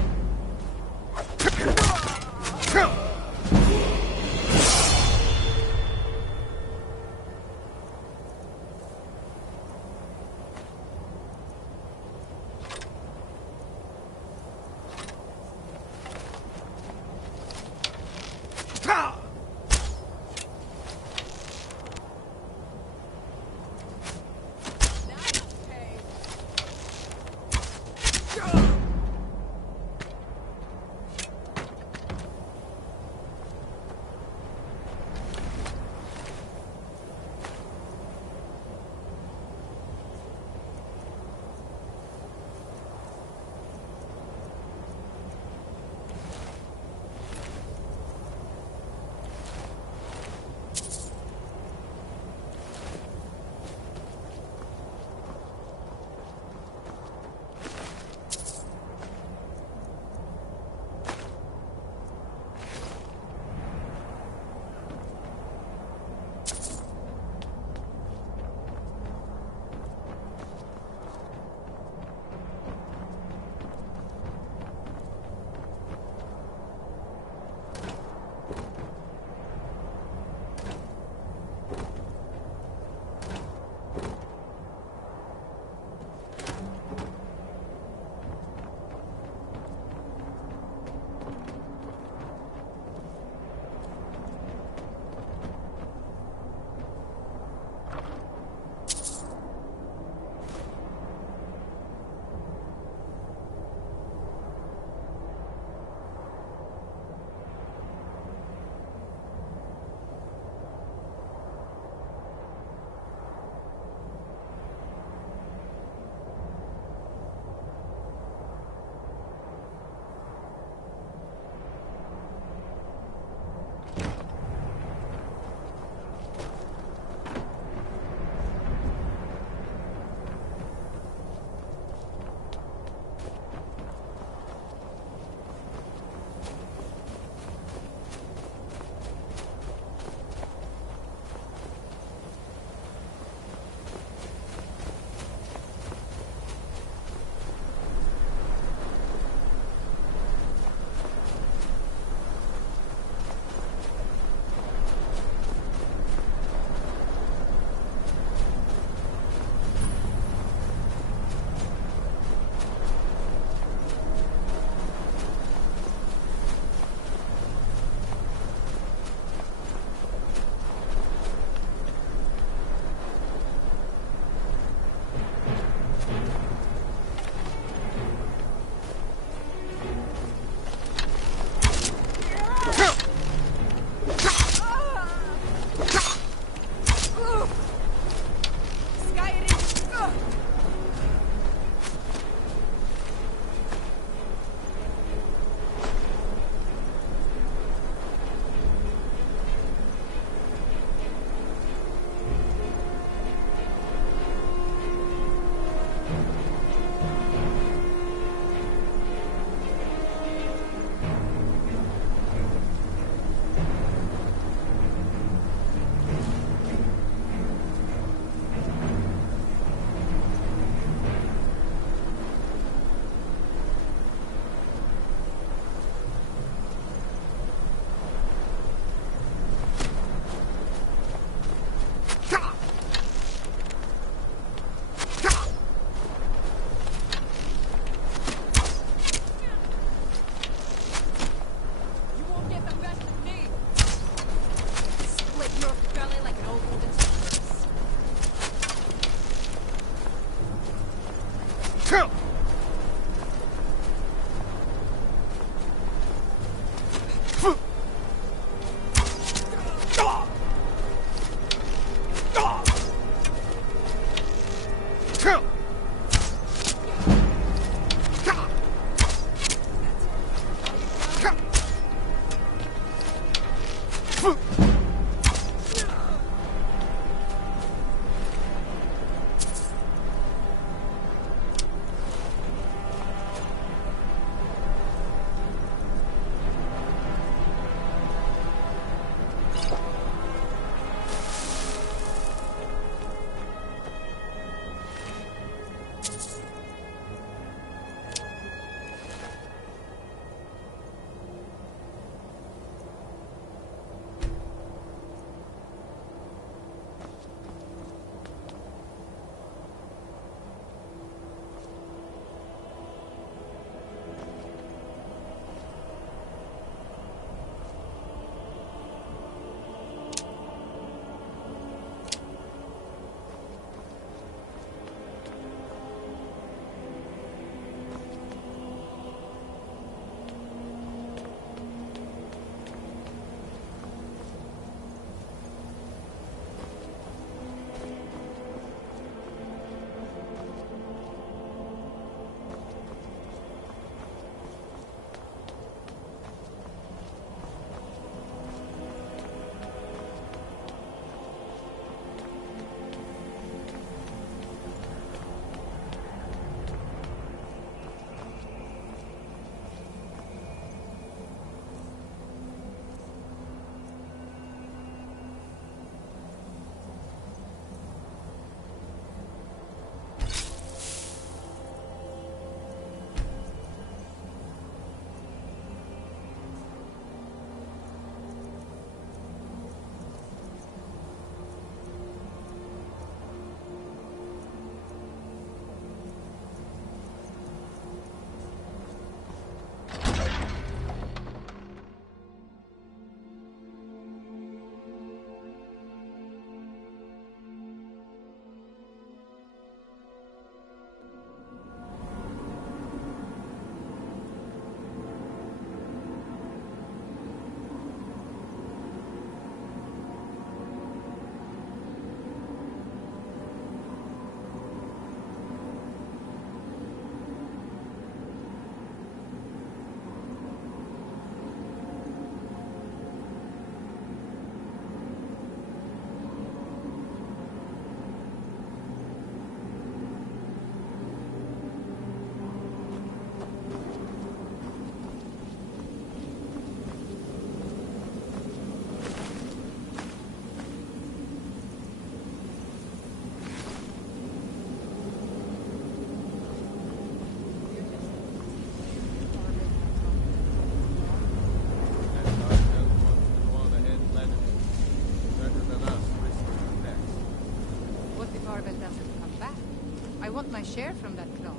share from that cloth.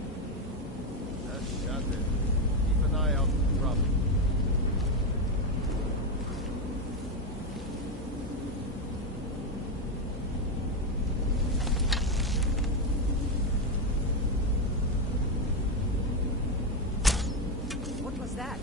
That's shattered. Keep an eye out for trouble. What was that?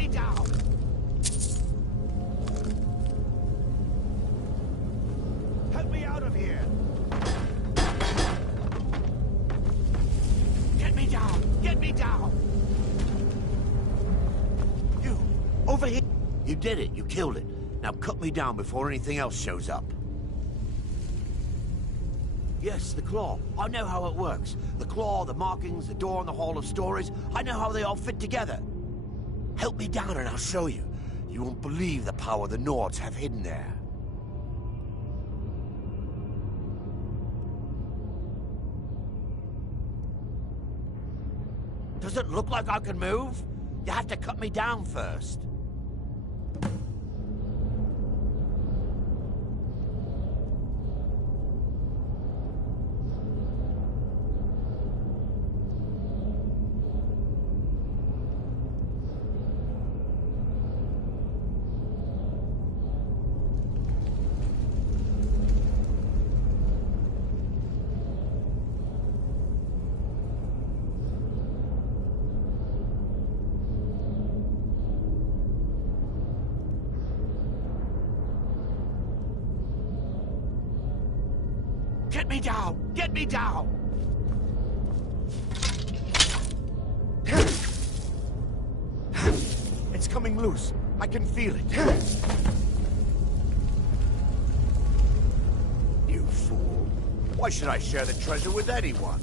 me down! Help me out of here! Get me down! Get me down! You, over here! You did it. You killed it. Now cut me down before anything else shows up. Yes, the claw. I know how it works. The claw, the markings, the door in the Hall of Stories. I know how they all fit together. Help me down and I'll show you. You won't believe the power the Nords have hidden there. Does it look like I can move? You have to cut me down first. Get me down! Get me down! It's coming loose. I can feel it. You fool. Why should I share the treasure with anyone?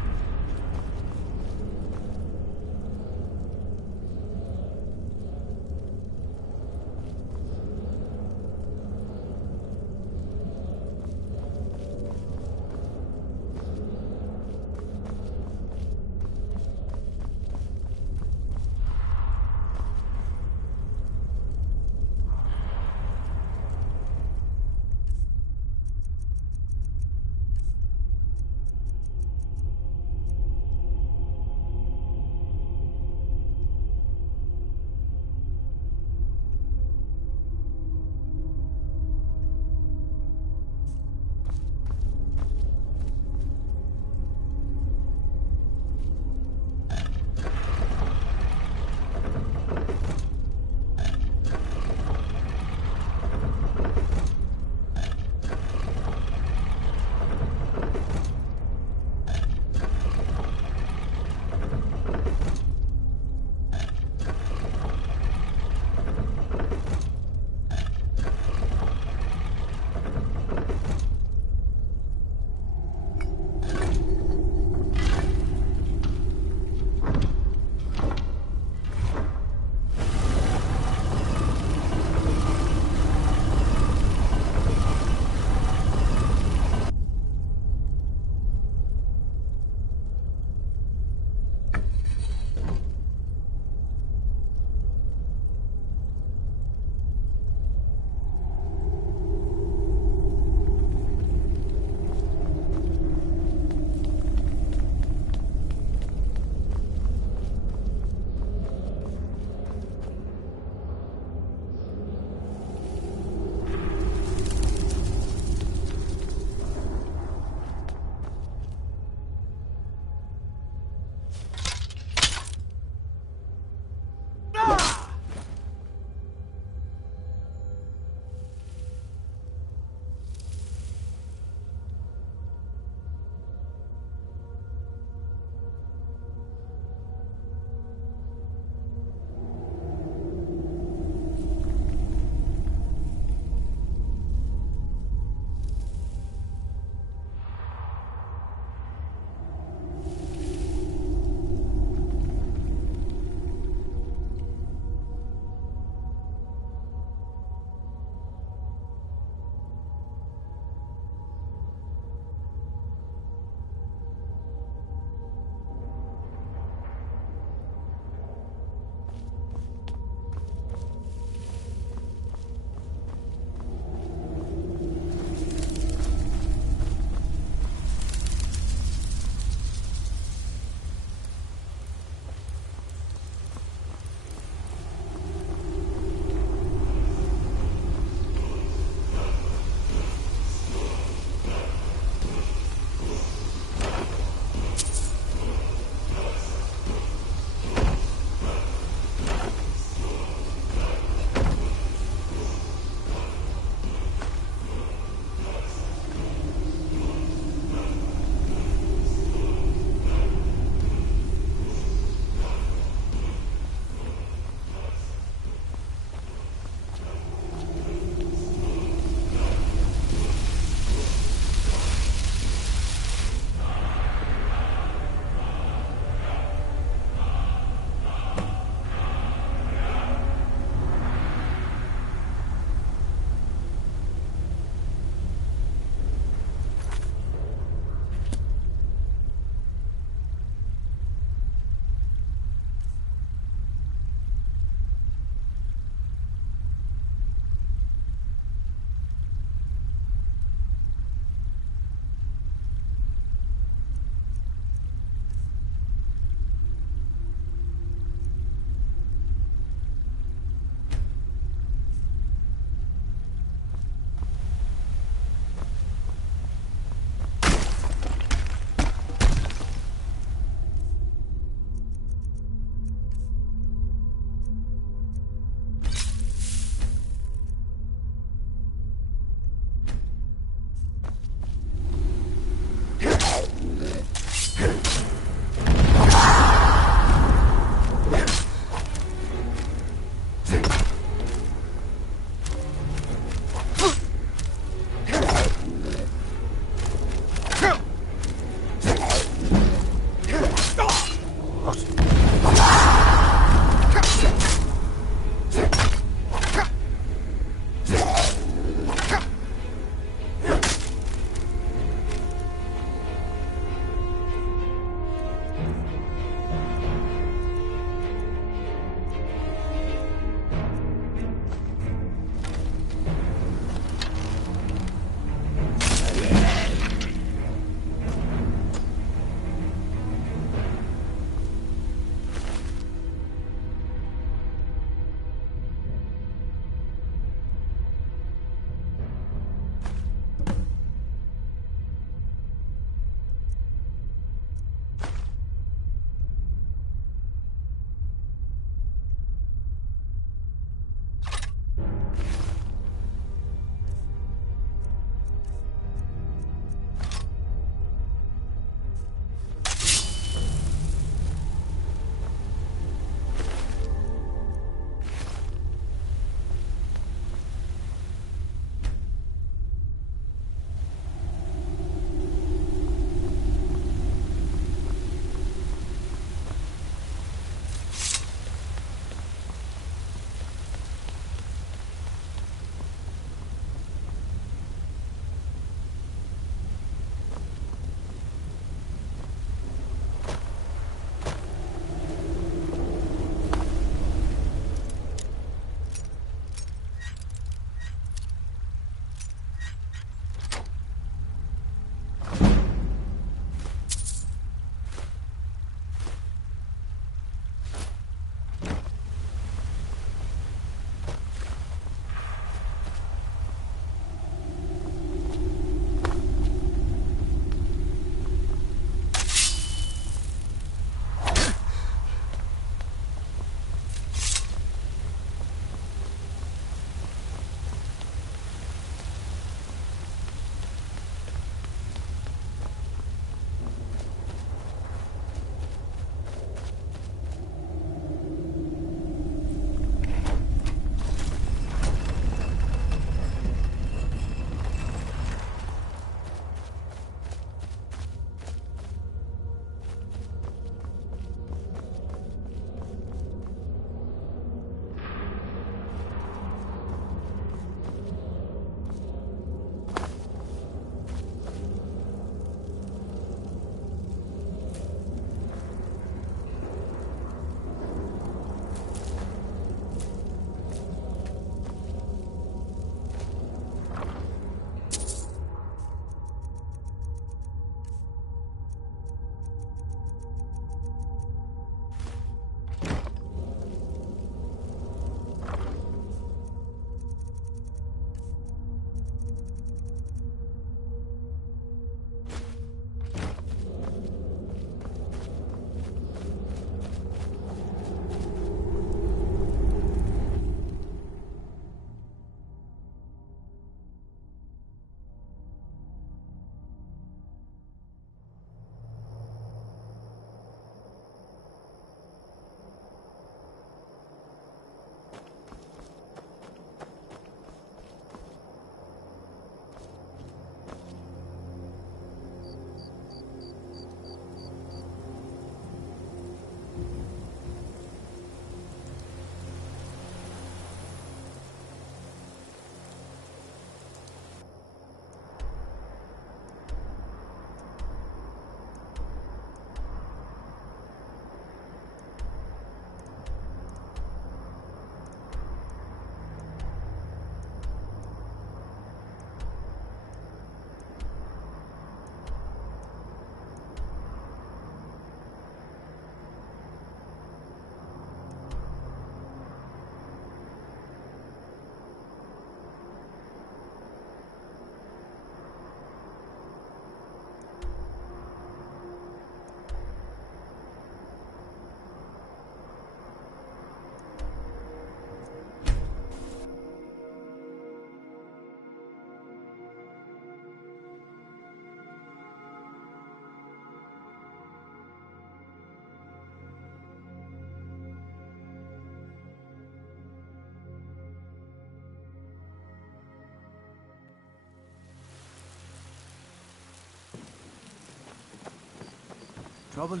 Trouble?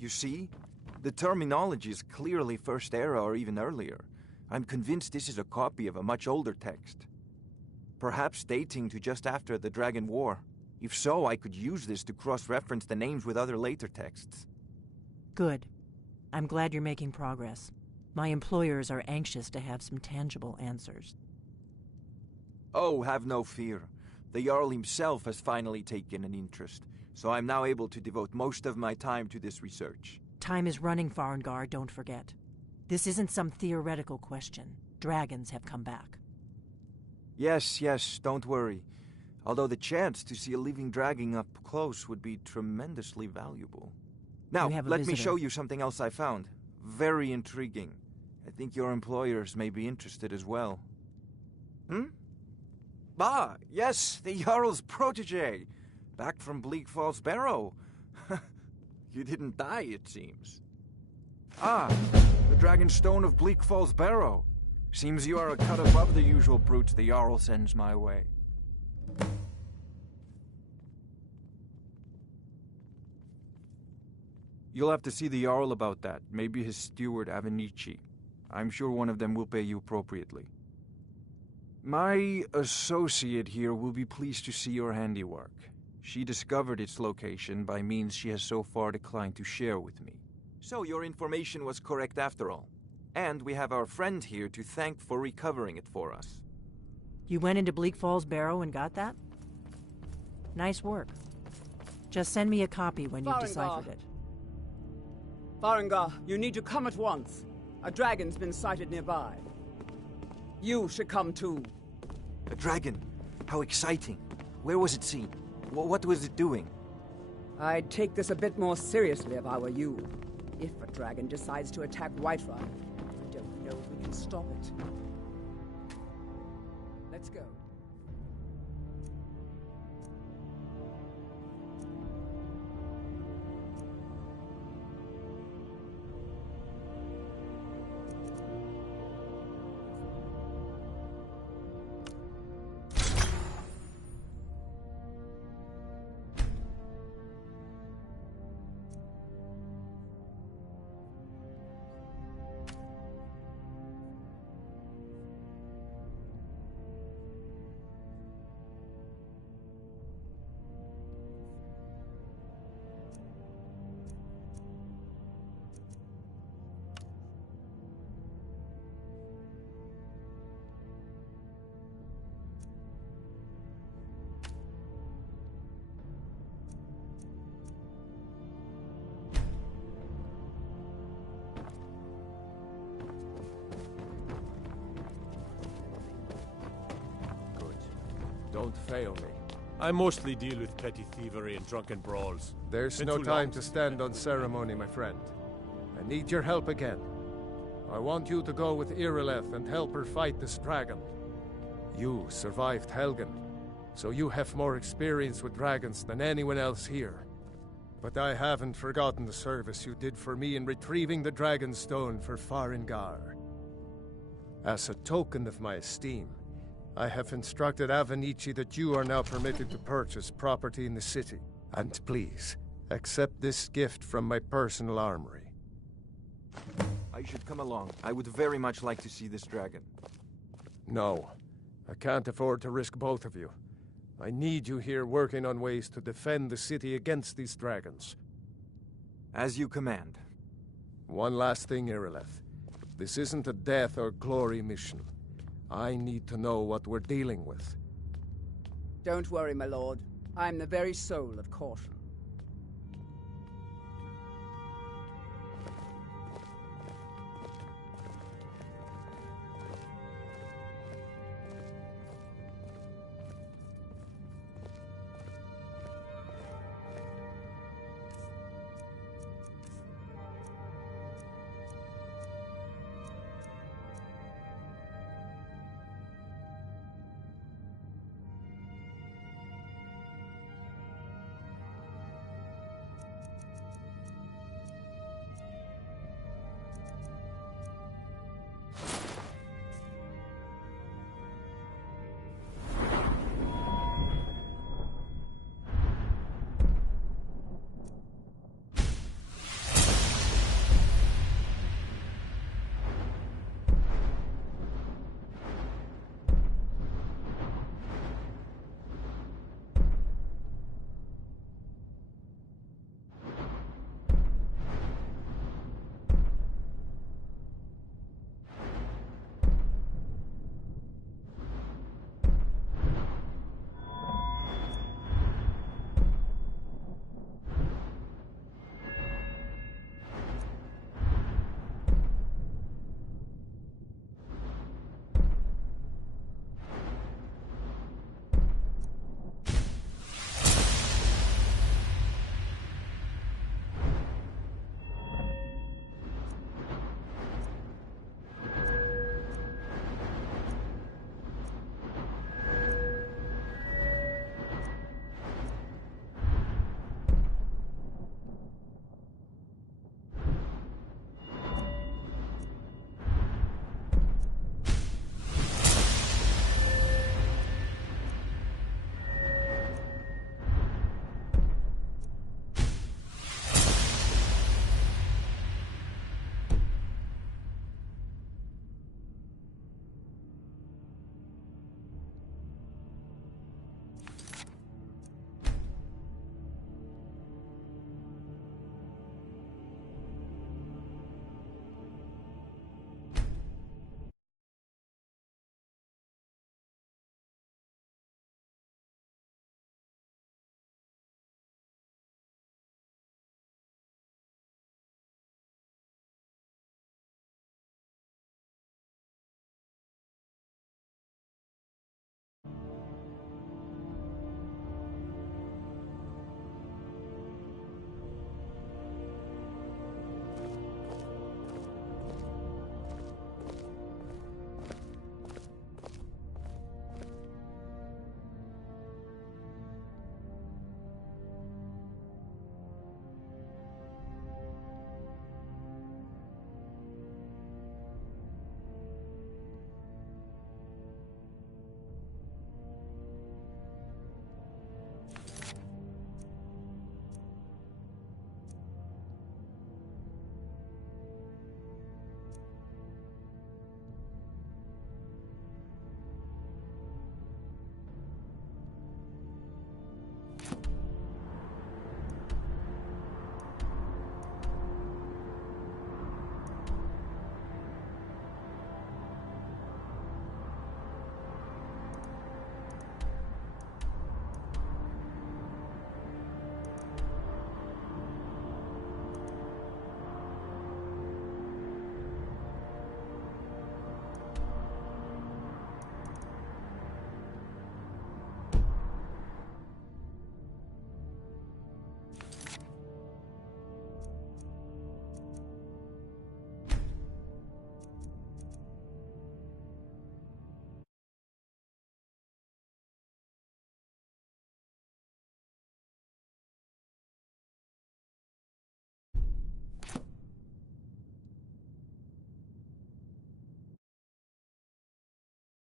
You see? The terminology is clearly First Era or even earlier. I'm convinced this is a copy of a much older text. Perhaps dating to just after the Dragon War. If so, I could use this to cross-reference the names with other later texts. Good. I'm glad you're making progress. My employers are anxious to have some tangible answers. Oh, have no fear. The Jarl himself has finally taken an interest, so I'm now able to devote most of my time to this research. Time is running, Farengar, don't forget. This isn't some theoretical question. Dragons have come back. Yes, don't worry. Although the chance to see a living dragon up close would be tremendously valuable. Now, let me show you something else I found. Very intriguing. I think your employers may be interested as well. Ah, yes, the Jarl's protege. Back from Bleak Falls Barrow. You didn't die, it seems. Ah, the Dragonstone of Bleak Falls Barrow. Seems you are a cut above the usual brutes the Jarl sends my way. You'll have to see the Jarl about that. Maybe his steward, Avenici. I'm sure one of them will pay you appropriately. My associate here will be pleased to see your handiwork. She discovered its location by means she has so far declined to share with me. So your information was correct after all. And we have our friend here to thank for recovering it for us. You went into Bleak Falls Barrow and got that? Nice work. Just send me a copy when you've deciphered it. Farengar, you need to come at once. A dragon's been sighted nearby. You should come too. A dragon? How exciting. Where was it seen? What was it doing? I'd take this a bit more seriously if I were you. If a dragon decides to attack Whiterun, I don't know if we can stop it. Let's go. Don't fail me. I mostly deal with petty thievery and drunken brawls. There's Been no too time long to since stand on ceremony, my friend. I need your help again. I want you to go with Irileth and help her fight this dragon. You survived Helgen, so you have more experience with dragons than anyone else here. But I haven't forgotten the service you did for me in retrieving the Dragonstone for Farengar. As a token of my esteem, I have instructed Avenici that you are now permitted to purchase property in the city. And please, accept this gift from my personal armory. I should come along. I would very much like to see this dragon. No, I can't afford to risk both of you. I need you here working on ways to defend the city against these dragons. As you command. One last thing, Irileth. This isn't a death or glory mission. I need to know what we're dealing with. Don't worry, my lord. I'm the very soul of caution.